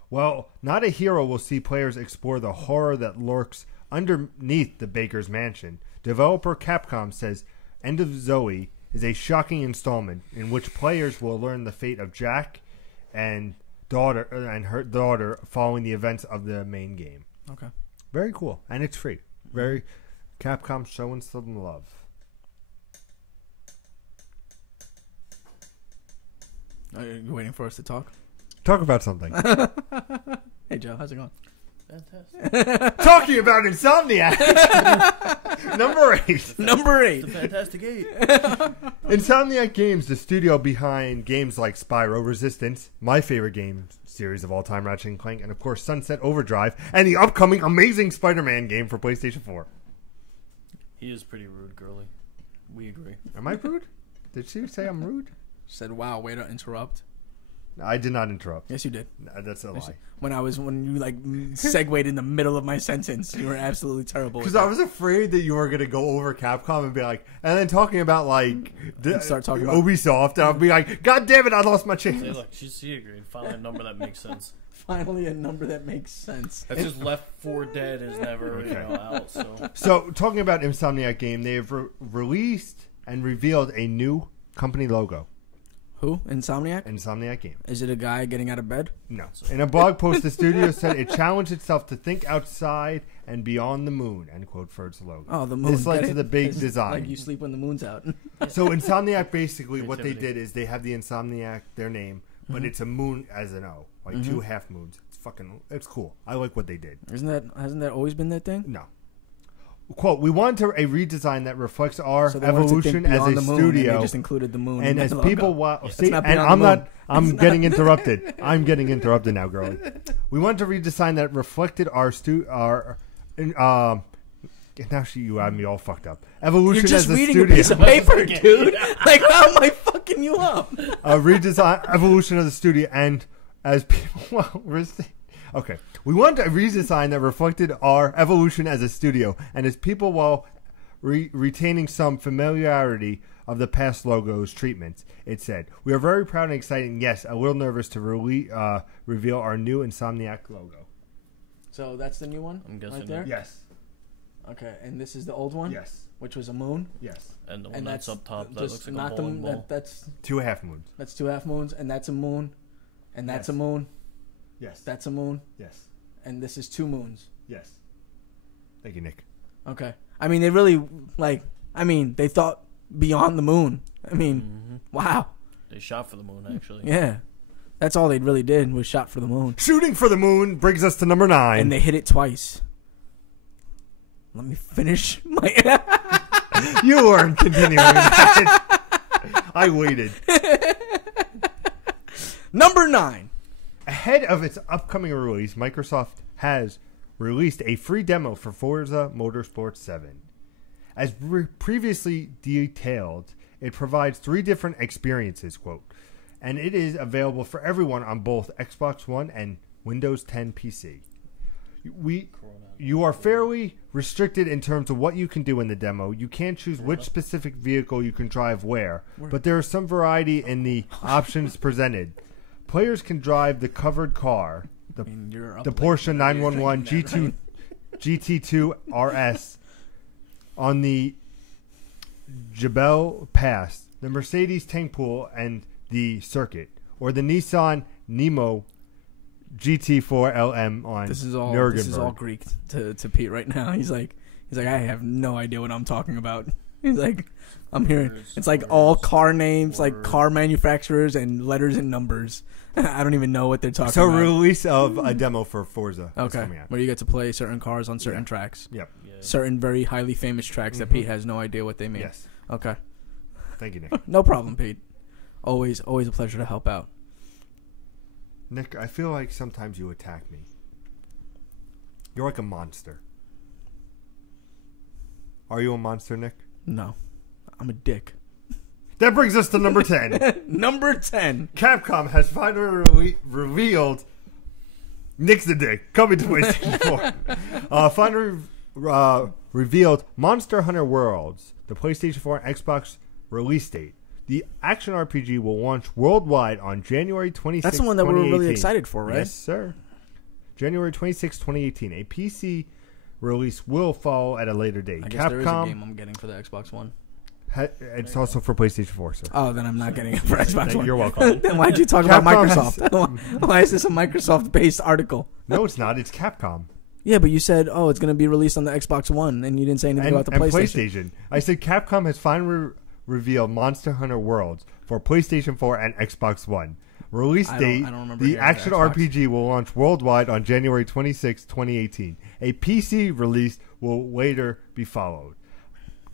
Well, Not a Hero will see players explore the horror that lurks underneath the Baker's mansion. Developer Capcom says End of Zoe is a shocking installment in which players will learn the fate of Jack and her daughter following the events of the main game. Okay. Very cool, and it's free. Very Capcom showing some love. Are you waiting for us to talk? Talk about something. Hey Joe, how's it going? Fantastic. Talking about Insomniac. Number 8. Number 8. The Fantastic 8. Insomniac Games, the studio behind games like Spyro Resistance, my favorite game series of all time, Ratchet & Clank, and of course Sunset Overdrive, and the upcoming amazing Spider-Man game for PlayStation 4. He is pretty rude, girly. We agree. Am I rude? Did she say I'm rude? Said, "Wow, way to interrupt." I did not interrupt. Yes, you did. No, that's a lie. When you like segued in the middle of my sentence, you were absolutely terrible. Because I was afraid that you were gonna go over Capcom and be like, and then talking about like start talking about Ubisoft, and I'll be like, God damn it, I lost my chance. Hey, look, she agreed. Finally, a number that makes sense. Finally, a number that makes sense. That's just Left 4 Dead is never out. So talking about Insomniac Game, they have released and revealed a new company logo. Who? Insomniac? Insomniac Game. Is it a guy getting out of bed? No. In a blog post, the studio said it challenged itself to think outside and beyond the moon, end quote, for its logo. Oh, the moon. This led to the big design. Like you sleep when the moon's out. So Insomniac, basically, what they did is they have the Insomniac, their name, but it's a moon as an O. Like 2 half moons. It's cool. I like what they did. Hasn't that always been their thing? No. Quote, we want a redesign that reflects our So evolution as a studio. And they just included the moon. And as people I'm I'm getting interrupted. I'm getting interrupted now, girlie. We want to redesign that reflected our now you had me all fucked up. Evolution You're just as a reading studio. a piece of paper, dude. Like, how am I fucking you up? Redesign evolution of the studio and as people okay. We want a redesign that reflected our evolution as a studio and as people while retaining some familiarity of the past logo's treatments. It said, "We are very proud and excited. Yes, a little nervous to reveal our new Insomniac logo." So that's the new one. I'm guessing right there. Yes. Okay, and this is the old one. Yes. Which was a moon. Yes. And the one that's up top that looks like not a bowling ball. That's 2 half moons. That's 2 half moons, and that's a moon, and that's a moon. Yes. That's a moon. Yes. And this is 2 moons. Yes. Thank you, Nick. Okay. I mean, they really they thought beyond the moon. I mean, wow. They shot for the moon, actually. Yeah. That's all they really did was shot for the moon. Shooting for the moon brings us to number 9. And they hit it twice. Let me finish my... You weren't continuing that. I waited. Number 9. Ahead of its upcoming release, Microsoft has released a free demo for Forza Motorsport 7. As previously detailed, it provides 3 different experiences, quote, and it is available for everyone on both Xbox One and Windows 10 PC. You are fairly restricted in terms of what you can do in the demo. You can't choose which specific vehicle you can drive where, but there is some variety in the options presented. Players can drive the covered car, the Porsche 911 GT2 RS on the Jebel Pass, the Mercedes Tank Pool and the Circuit, or the Nissan Nemo GT4 LM on Nürburgring. This is all Greek to Pete right now. He's like, I have no idea what I'm talking about. He's like, I'm hearing it's like all car names, like car manufacturers and letters and numbers. I don't even know what they're talking about. So release of a demo for Forza. Okay, where you get to play certain cars on certain tracks. Yep. Yeah. Certain very highly famous tracks that Pete has no idea what they mean. Yes. Okay. Thank you, Nick. No problem, Pete. Always a pleasure to help out. Nick, I feel like sometimes you attack me. You're like a monster. Are you a monster, Nick? No. I'm a dick. That brings us to number 10. Number 10. Capcom has finally revealed Nick's the Dick coming to PlayStation 4. Finally revealed Monster Hunter Worlds, the PlayStation 4 and Xbox release date. The action RPG will launch worldwide on January 26, That's the one that we were really excited for, right? Yes, sir. January 26, 2018. A PC release will follow at a later date. I guess there is a game I'm getting for the Xbox One. It's also for PlayStation 4, sir. Oh, then I'm not getting it for Xbox One. You're welcome. Then why'd you talk about Capcom Microsoft? Why is this a Microsoft-based article? No, it's not. It's Capcom. Yeah, but you said, oh, it's going to be released on the Xbox One, and you didn't say anything about the PlayStation. I said Capcom has finally revealed Monster Hunter Worlds for PlayStation 4 and Xbox One. Release date, I don't remember the hearing action Xbox. RPG will launch worldwide on January 26, 2018. A PC release will later be followed.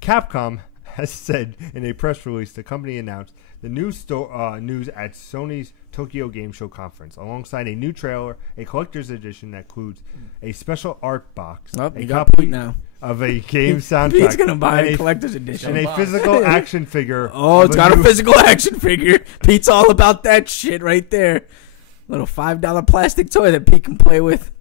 Capcom has said in a press release the company announced the news at Sony's Tokyo Game Show conference, alongside a new trailer, a collector's edition that includes a special art box, Oh, a you got copy Pete now. of a game soundtrack, Pete's going to buy and a collector's edition. and a physical action figure. Oh, of it's got a new- physical action figure. Pete's all about that shit right there. Little $5 plastic toy that Pete can play with.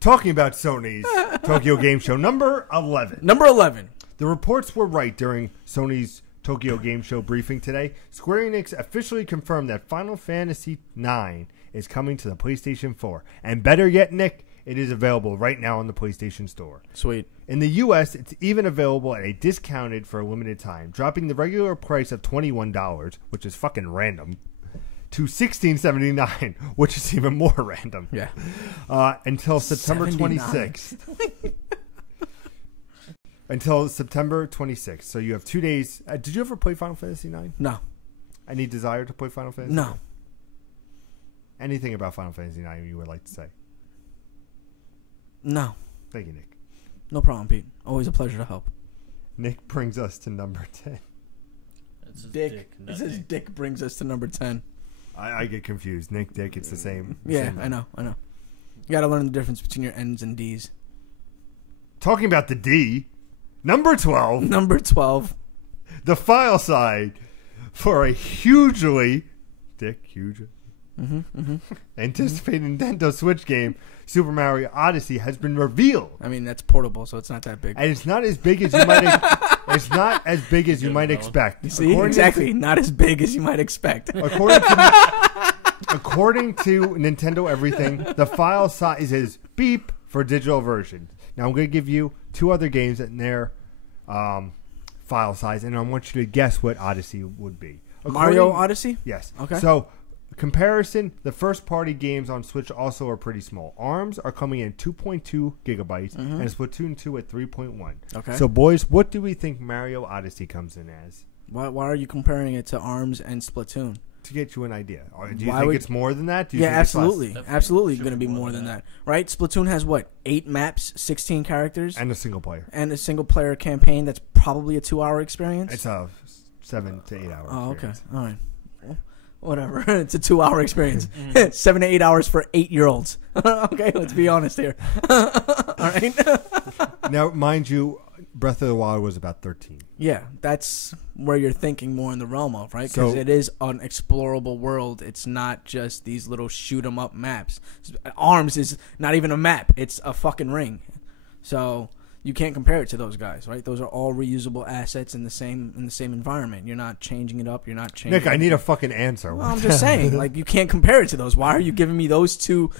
Talking about Sony's Tokyo Game Show, number 11. Number 11. The reports were right during Sony's Tokyo Game Show briefing today. Square Enix officially confirmed that Final Fantasy IX is coming to the PlayStation 4. And better yet, Nick, it is available right now on the PlayStation Store. Sweet. In the U.S., it's even available at a discounted for a limited time, dropping the regular price of $21, which is fucking random, to $16.79, which is even more random. Yeah. Until September 79. 26th. Until September 26th. So you have 2 days. Did you ever play Final Fantasy IX? No. Any desire to play Final Fantasy? No. Anything about Final Fantasy IX you would like to say? No. Thank you, Nick. No problem, Pete. Always a pleasure to help. Nick brings us to number 10. It's his Dick. not It says Nick. Dick brings us to number 10. I get confused. Nick, Dick, it's the same. Yeah, same. I know. You got to learn the difference between your N's and D's. Talking about the D, number 12, Number 12. the file side for a hugely, Dick, huge, anticipated Nintendo Switch game, Super Mario Odyssey, has been revealed. I mean, that's portable, so it's not that big. And it's not as big as you might. It's not as big as you might expect. You see, exactly. Not as big as you might expect. According to Nintendo Everything, the file size is beep for digital versions. Now I'm going to give you two other games in their file size, and I want you to guess what Odyssey would be. Mario Odyssey? Yes. Okay. So, comparison, the first-party games on Switch also are pretty small. ARMS are coming in 2.2 gigabytes, and Splatoon 2 at 3.1. Okay. So, boys, what do we think Mario Odyssey comes in as? Why are you comparing it to ARMS and Splatoon? To get you an idea. Or do you Why think would- it's more than that? Do you Yeah, think it's less? absolutely. Definitely Absolutely should going to be be more than that. Right? Splatoon has what? 8 maps, 16 characters, And a single player. and a single-player campaign that's probably a 2-hour experience? It's a 7 to 8 hours. Oh, okay. All right. Well, whatever. It's a 2-hour experience. 7 to 8 hours for 8-year-olds. Okay, let's be honest here. All right. Now, mind you, Breath of the Wild was about 13. Yeah, that's where you're thinking more in the realm of, right? Because So- it is an explorable world. It's not just these little shoot 'em up maps. ARMS is not even a map. It's a fucking ring. So you can't compare it to those guys, right? Those are all reusable assets in the same environment. You're not changing it up. You're not changing. Nick, I need a fucking answer. Well, I'm just saying, like, you can't compare it to those. Why are you giving me those two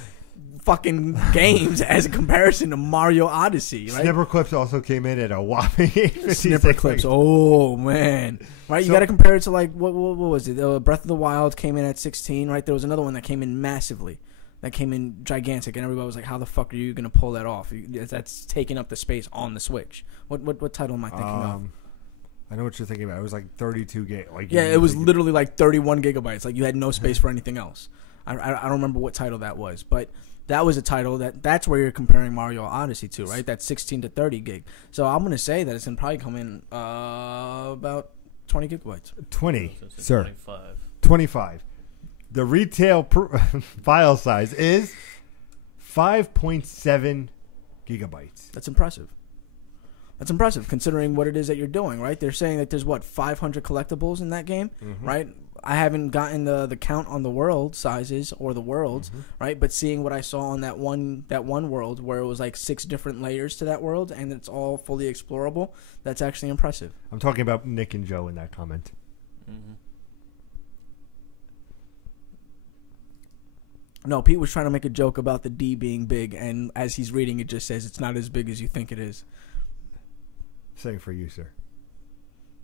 fucking games as a comparison to Mario Odyssey, right? Snipper Clips also came in at a whopping 856. Snipper clips. Oh man, right? You So- got to compare it to like what was it? Breath of the Wild came in at 16, right? There was another one that came in massively, that came in gigantic, and everybody was like, "How the fuck are you gonna pull that off? That's taking up the space on the Switch." What title am I thinking of? I know what you're thinking about. It was like 32 gig. Like Yeah, it was literally like 31 gigabytes. Like you had no space for anything else. I don't remember what title that was, but that was a title that's where you're comparing Mario Odyssey to, right? That's 16 to 30 gig. So I'm gonna say that it's gonna probably come in about 20 gigabytes. 20, So it's sir. 25. 25. The retail file size is 5.7 gigabytes. That's impressive. That's impressive considering what it is that you're doing, right? They're saying that there's 500 collectibles in that game, right? I haven't gotten the count on the world sizes or the worlds, right? But seeing what I saw on that one world where it was like 6 different layers to that world and it's all fully explorable, that's actually impressive. I'm talking about Nick and Joe in that comment. No, Pete was trying to make a joke about the D being big, and as he's reading, it just says it's not as big as you think it is. Saying for you, sir.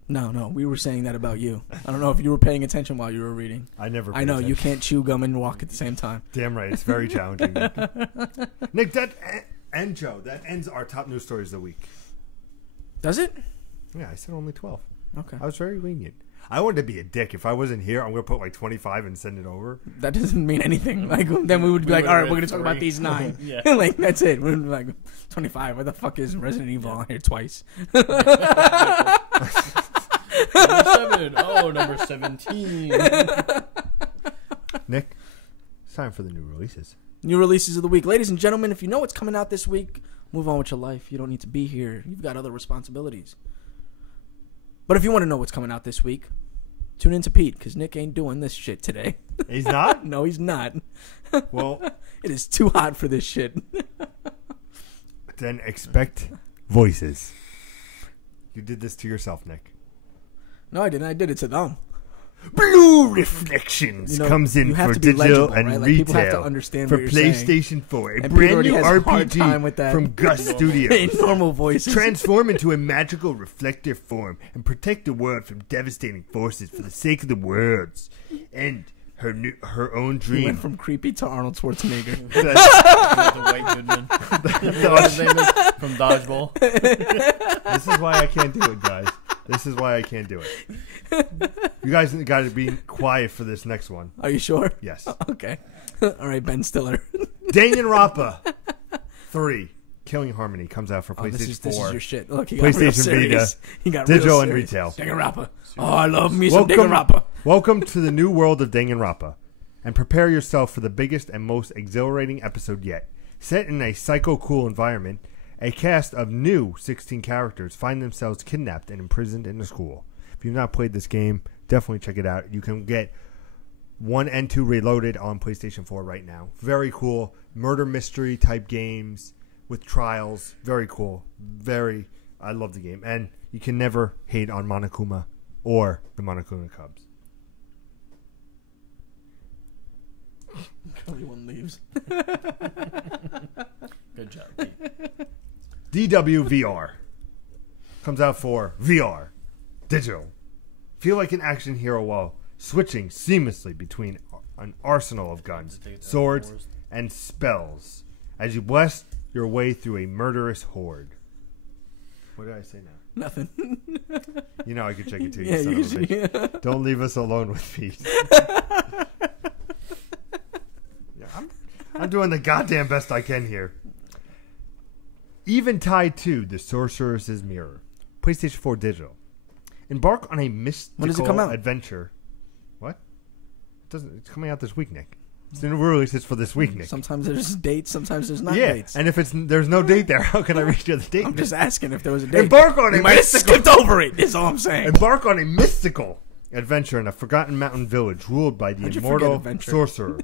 No, we were saying that about you. I don't know if you were paying attention while you were reading. I never. I know attention. you can't chew gum and walk at the same time. Damn right, it's very challenging. Nick, and Joe, that ends our top news stories of the week. Does it? Yeah, I said only 12. Okay. I was very lenient. I wanted to be a dick. If I wasn't here, I'm going to put like 25 and send it over. That doesn't mean anything. Like then we would be like, all right, we're going to talk about these 9. Yeah. Like that's it. We're like 25. What the fuck is Resident Evil on here twice? Number 7. Oh, number 17. Nick, it's time for the new releases. New releases of the week. Ladies and gentlemen, if you know what's coming out this week, move on with your life. You don't need to be here. You've got other responsibilities. But if you want to know what's coming out this week, tune in to Pete, because Nick ain't doing this shit today. He's not? No, he's not. Well, it is too hot for this shit. then expect voices. You did this to yourself, Nick. No, I didn't. I did it to them. Blue Reflections comes in for digital and right? Like, people have to retail understand for what you're saying. PlayStation 4. A And Pete brand already new has a hard time with RPG that. from Gus In Studios. normal voices. Transform into a magical reflective form and protect the world from devastating forces for the sake of the worlds and her own He dream. went from creepy to Arnold Schwarzenegger. The White Goodman. His name is from Dodgeball. This is why I can't do it, guys. This is why I can't do it. You guys got to be quiet for this next one. Are you sure? Yes. Okay. All right, Ben Stiller. Danganronpa 3 Killing Harmony comes out for PlayStation This 4. is your shit. Look, he got real PlayStation serious. Vita, He got digital real and serious. retail. Danganronpa. Oh, I love me some Danganronpa. Welcome to the new world of Danganronpa, and prepare yourself for the biggest and most exhilarating episode yet. Set in a psycho-cool environment, a cast of new 16 characters find themselves kidnapped and imprisoned in a school. If you've not played this game, definitely check it out. You can get 1 and 2 Reloaded on PlayStation 4 right now. Very cool. Murder mystery type games with trials. Very cool. I love the game. And you can never hate on Monokuma or the Monokuma Cubs. Everyone leaves. Good job, Pete. DWVR comes out for VR, digital. Feel like an action hero while switching seamlessly between an arsenal of guns, swords, and spells as you blast your way through a murderous horde. What did I say now? Nothing. You know I could check it too. Yeah, You son you of a bitch. should. Don't leave us alone with Pete. Yeah, I'm doing the goddamn best I can here. Eventide 2, The Sorceress's Mirror. PlayStation 4 digital. Embark on a mystical When does it come out? adventure. What? It's coming out this week, Nick. It's the new release for this week, Nick. Sometimes there's dates, sometimes there's not Yeah, dates. and if there's no date there, how can I reach the date? I'm just asking if there was a date. Embark on You a might have mystical skipped over it, is all I'm saying. Embark on a mystical adventure in a forgotten mountain village ruled by the How'd you immortal forget adventure? sorcerer.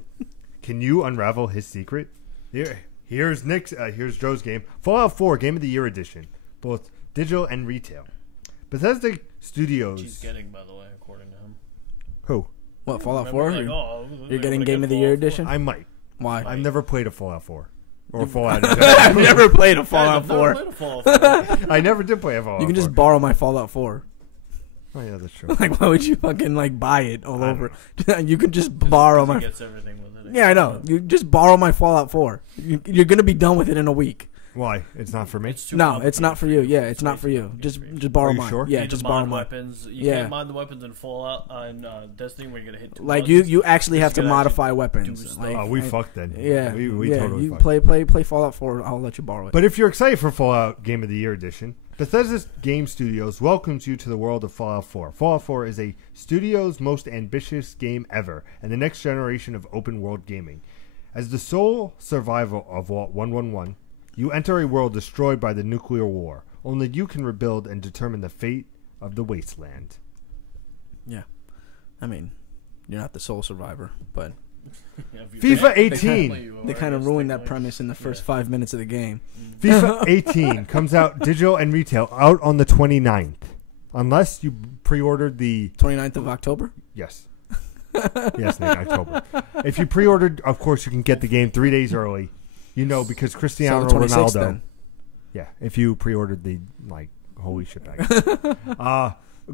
Can you unravel his secret? Here's Joe's game. Fallout 4 Game of the Year Edition, both digital and retail. Bethesda Studios. She's getting, by the way, according to him. Who? What, Fallout Remember, 4? like, You're getting I'm gonna Game get of the Year Fallout 4. edition? I might. Why? I've never played a Fallout 4 or Fallout. I've never played a Guys, Fallout I've never 4. played a Fallout 4. I never did play a Fallout. You can 4. just borrow my Fallout 4. Oh yeah, that's true. Like, why would you fucking like buy it all I over? You can just borrow He my. gets everything with it. Yeah, I know. You just borrow my Fallout 4. You're gonna be done with it in a week. Why? It's not for me. It's too No, complicated it's not for you. Yeah, it's not for you. Just borrow Are you mine. sure? Yeah, You need just to borrow mod mine. weapons. You Yeah. can't mod the weapons in Fallout on Destiny where you're gonna hit two Like buttons. you actually have to Just gotta modify actually weapons. do stuff. Like, Oh, we fucked then. Yeah, we yeah. totally You fucked. play Fallout 4. I'll let you borrow it. But if you're excited for Fallout Game of the Year Edition, Bethesda Game Studios welcomes you to the world of Fallout 4. Fallout 4 is a studio's most ambitious game ever and the next generation of open-world gaming. As the sole survivor of Vault 111, you enter a world destroyed by the nuclear war. Only you can rebuild and determine the fate of the wasteland. Yeah, I mean, you're not the sole survivor, but Yeah, if you- FIFA Technically 18. you are, they I kind of guess, ruined that technically. premise in the first 5 minutes of the game. FIFA 18 comes out digital and retail out on the 29th. Unless you pre-ordered the... 29th of October. Yes. Yes, Nick, October. If you pre-ordered, of course, you can get the game 3 days early. You know, because Cristiano So the 26th Ronaldo... then. Yeah, if you pre-ordered the, holy shit bag.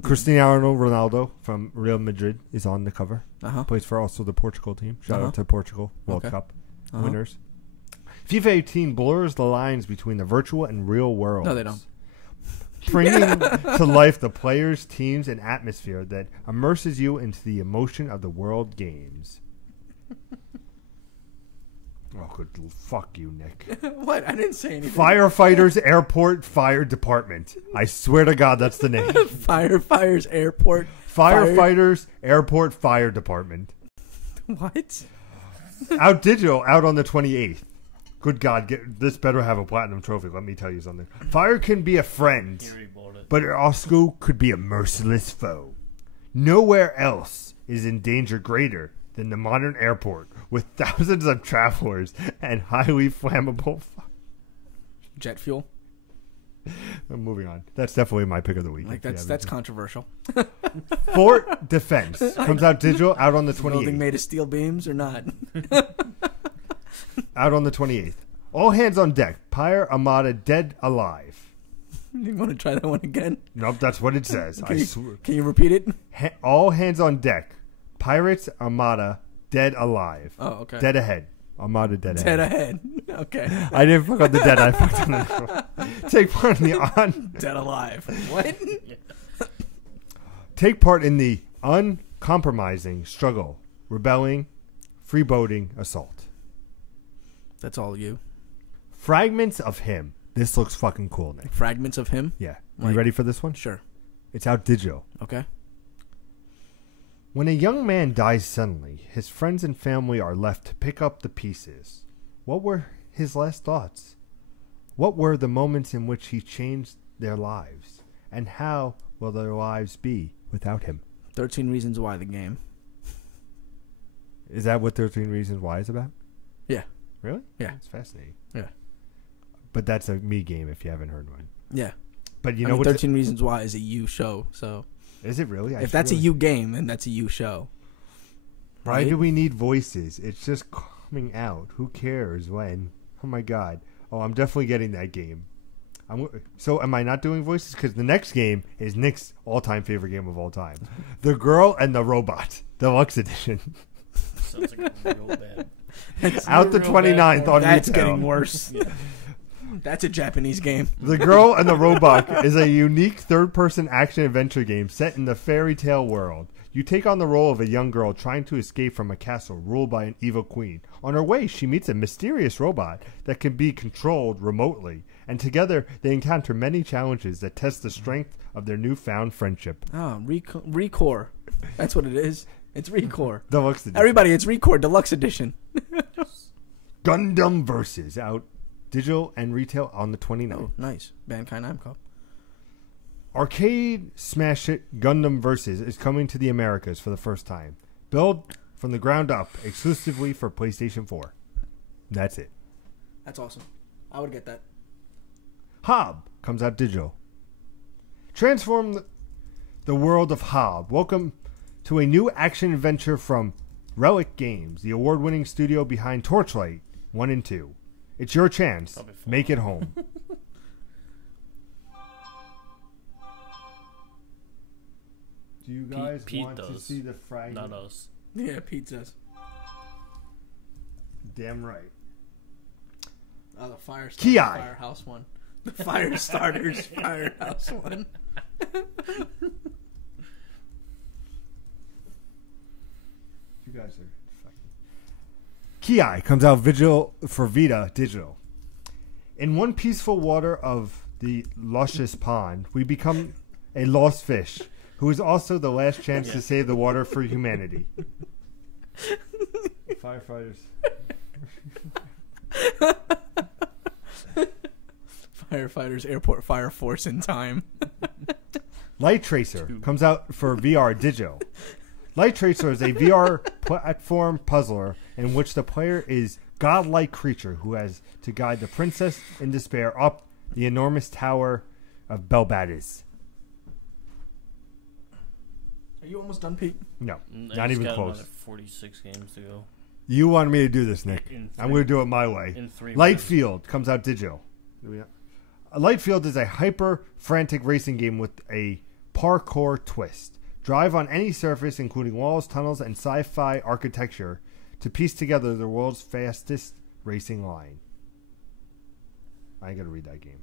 Cristiano Ronaldo from Real Madrid is on the cover. Plays for also the Portugal team. Shout out to Portugal World Cup winners. FIFA 18 blurs the lines between the virtual and real worlds. No, they don't. Bringing to life the players, teams, and atmosphere that immerses you into the emotion of the world games. Oh, good. Fuck you, Nick. What? I didn't say anything. Firefighters Airport Fire Department. I swear to God, that's the name. Firefighters Airport. Firefighters Airport Fire Department. What? Out digital, out on the 28th. Good God, this better have a platinum trophy. Let me tell you something. Fire can be a friend, but it also could be a merciless foe. Nowhere else is in danger greater than the modern airport with thousands of travelers and highly flammable jet fuel. I'm moving on. That's definitely my pick of the week. Like that's controversial. Fort Defense comes out digital, out on the 28th. Building made of steel beams or not? Out on the 28th. All hands on deck. Pyre Armada dead alive. You want to try that one again? Nope, that's what it says. I swear. Can you repeat it? All hands on deck. Pirates Armada dead alive. Oh, okay. Dead ahead. Armada dead ahead. Dead ahead. Okay. I didn't fuck up the dead. I fucked on the Take part in the dead alive. What? Take part in the uncompromising struggle, rebelling, freeboating, assault. That's all you. Fragments of him. This looks fucking cool, Nick. Fragments of him? Yeah. You ready for this one? Sure. It's out digital. Okay. When a young man dies suddenly, his friends and family are left to pick up the pieces. What were his last thoughts? What were the moments in which he changed their lives? And how will their lives be without him? 13 Reasons Why, the game. Is that what 13 Reasons Why is about? Yeah. Really? Yeah. It's fascinating. Yeah. But that's a me game if you haven't heard one. Yeah. But you know what? 13 Reasons Why is a you show, so. Is it really? If that's a you game, then that's a you show. Right? Why do we need voices? It's just coming out. Who cares when? Oh my God. Oh, I'm definitely getting that game. So am I not doing voices? Because the next game is Nick's all-time favorite game of all time. The Girl and the Robot Deluxe Edition. Sounds like a real bad. Out the 29th on That's retail. getting worse. Yeah. That's a Japanese game. The Girl and the Robot is a unique third-person action-adventure game set in the fairy tale world. You take on the role of a young girl trying to escape from a castle ruled by an evil queen. On her way, she meets a mysterious robot that can be controlled remotely, and together they encounter many challenges that test the strength of their newfound friendship. Oh, Recore. That's what it is. It's Recore. Deluxe Edition. Everybody, it's Recore Deluxe Edition. Gundam Versus, out digital and retail on the 29th. Oh, nice. Bandkai Namco. Arcade Smash It Gundam Versus is coming to the Americas for the first time. Built from the ground up exclusively for PlayStation 4. That's it. That's awesome. I would get that. Hob comes out digital. Transform the world of Hob. Welcome to a new action adventure from Relic Games, the award-winning studio behind Torchlight 1 and 2. It's your chance. Make it home. Do you guys want to see the fragment? Not us. Yeah, pizzas. Damn right. Oh, the Firehouse one. The Firestarters Firehouse one. You guys are fucking. Ki comes out for Vita digital. In one peaceful water of the luscious pond, we become a lost fish who is also the last chance to save the water for humanity. Firefighters. Firefighters Airport Fire Force in time. Light Tracer comes out for VR digital. Light Tracer is a VR platform puzzler in which the player is godlike creature who has to guide the princess in despair up the enormous tower of Belbadis. Are you almost done, Pete? No, not even close. 46 games to go. You wanted me to do this, Nick. I'm going to do it my way. Lightfield comes out digital. Lightfield is a hyper-frantic racing game with a parkour twist. Drive on any surface, including walls, tunnels, and sci-fi architecture, to piece together the world's fastest racing line. I ain't gonna read that game.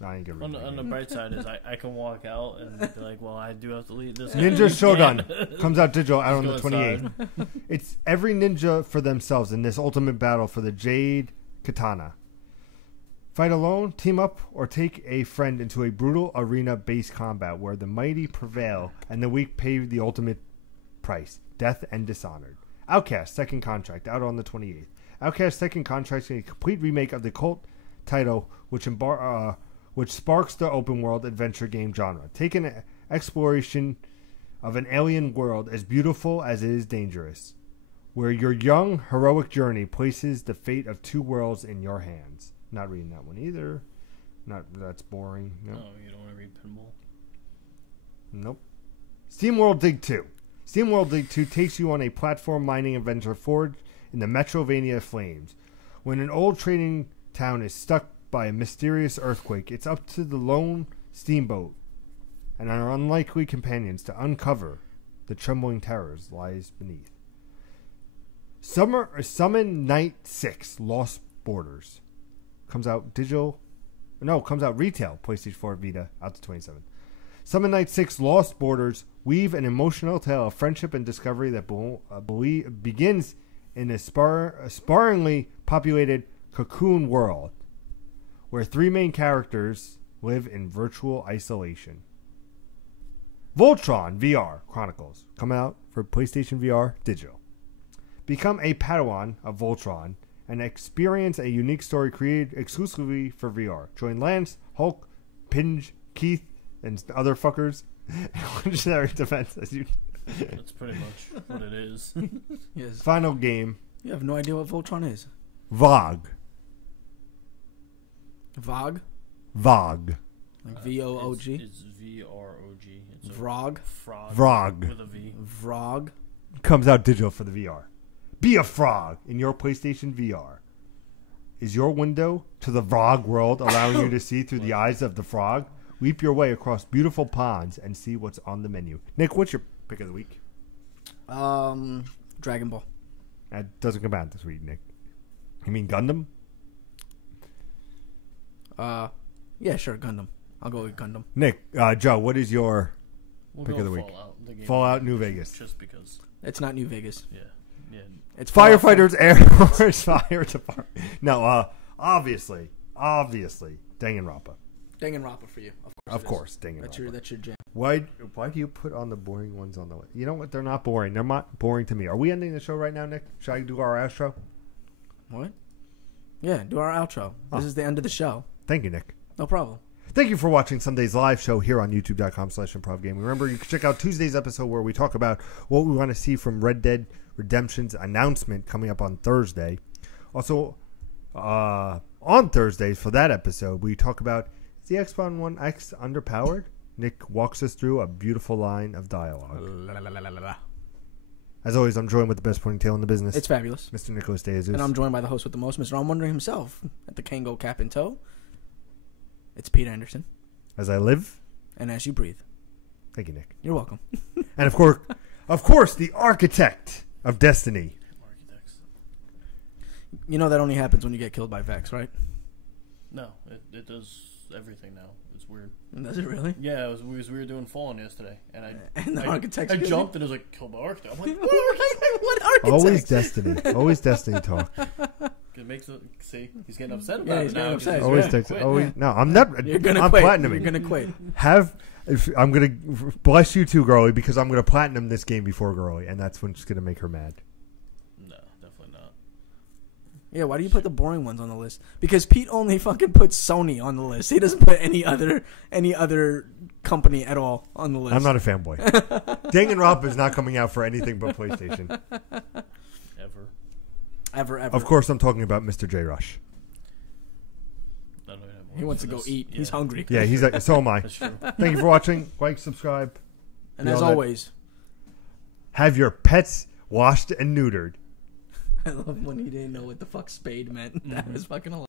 No, I ain't gonna read that On the game. bright side is I can walk out and be like, well, I do have to leave this. Ninja Shogun comes out digital out on Let's the go 28th. It's every ninja for themselves in this ultimate battle for the Jade Katana. Fight alone, team up, or take a friend into a brutal arena-based combat where the mighty prevail and the weak pay the ultimate price, death and dishonored. Outcast Second Contract out on the 28th. Outcast Second Contract is a complete remake of the cult title, which sparks the open world adventure game genre. Take an exploration of an alien world as beautiful as it is dangerous, where your young heroic journey places the fate of two worlds in your hands. Not reading that one either. That's boring. No. Oh, you don't want to read Pinball? Nope. SteamWorld Dig 2. SteamWorld Dig 2 takes you on a platform mining adventure forged in the Metrovania flames. When an old trading town is stuck by a mysterious earthquake, it's up to the lone steamboat and our unlikely companions to uncover the trembling terrors lies beneath. Summon Night 6 Lost Borders. Comes out retail, PlayStation 4, Vita, out to 27. Summon Night 6 Lost Borders weave an emotional tale of friendship and discovery that begins in a sparingly populated cocoon world, where three main characters live in virtual isolation. Voltron VR Chronicles come out for PlayStation VR digital. Become a Padawan of Voltron and experience a unique story created exclusively for VR. Join Lance, Hulk, Pinge, Keith, and other fuckers in legendary defense as you. That's pretty much what it is. Yes. Final game. You have no idea what Voltron is. Vogue. Vogue? Vogue. Like V-O-O-G? It's V-R-O-G. It's a Vrogue? frog. Vrogue. With a V. Vrogue? Comes out digital for the VR. Be a frog in your PlayStation VR. Is your window to the Vogue world allowing you to see through the eyes of the frog? Leap your way across beautiful ponds and see what's on the menu. Nick, what's your pick of the week? Dragon Ball. That doesn't come out this week, Nick. You mean Gundam? Yeah, sure, Gundam. I'll go with Gundam. Nick, Joe, what is your We'll pick go of the week? Fallout. The game Fallout New Vegas. Just because. It's not New Vegas. Yeah. It's Firefighters, Air Force, Fire Department. No, obviously, Danganronpa. Danganronpa for you. Of course, Danganronpa. That's your jam. Why do you put on the boring ones on the list? You know what? They're not boring. They're not boring to me. Are we ending the show right now, Nick? Should I do our outro? What? Yeah, do our outro. This is the end of the show. Thank you, Nick. No problem. Thank you for watching Sunday's live show here on youtube.com/ImprovGamers. Remember, you can check out Tuesday's episode where we talk about what we want to see from Red Dead Redemption's announcement coming up on Thursday. Also, on Thursdays for that episode, we talk about, is the Xbox One X underpowered? Nick walks us through a beautiful line of dialogue. As always, I'm joined with the best ponytail in the business. It's fabulous. Mr. Nicholas DeJesus. And I'm joined by the host with the most, Mr. I'm Wondering himself, at the Kango cap in tow. It's Pete Anderson. As I live. And as you breathe. Thank you, Nick. You're welcome. And of course, the architect of destiny. Architects. You know that only happens when you get killed by Vex, right? No, it does everything now. It's weird. Does it really? Yeah, we were doing Fallen yesterday, and And the architect. I jumped and it was like, kill the architect. I'm like, what architect? Always destiny. Always destiny talk. It makes it, see, he's getting upset about it he's now. getting upset. Always Yeah. text. Quit. Always. No, I'm not. You're gonna I'm quit. platinuming. You're gonna quit. I'm gonna bless you too, Girly, because I'm gonna platinum this game before Girly, and that's what's gonna make her mad. No, definitely not. Yeah, why do you put the boring ones on the list? Because Pete only fucking puts Sony on the list. He doesn't put any other company at all on the list. I'm not a fanboy. Danganronpa is not coming out for anything but PlayStation. Ever. Ever. Of course, I'm talking about Mr. J. Rush. He wants to go eat. Yeah. He's hungry. Yeah, he's like, so am I. That's true. Thank you for watching. Like, subscribe. And as always, have your pets washed and neutered. I love when he didn't know what the fuck spade meant. That was fucking hilarious.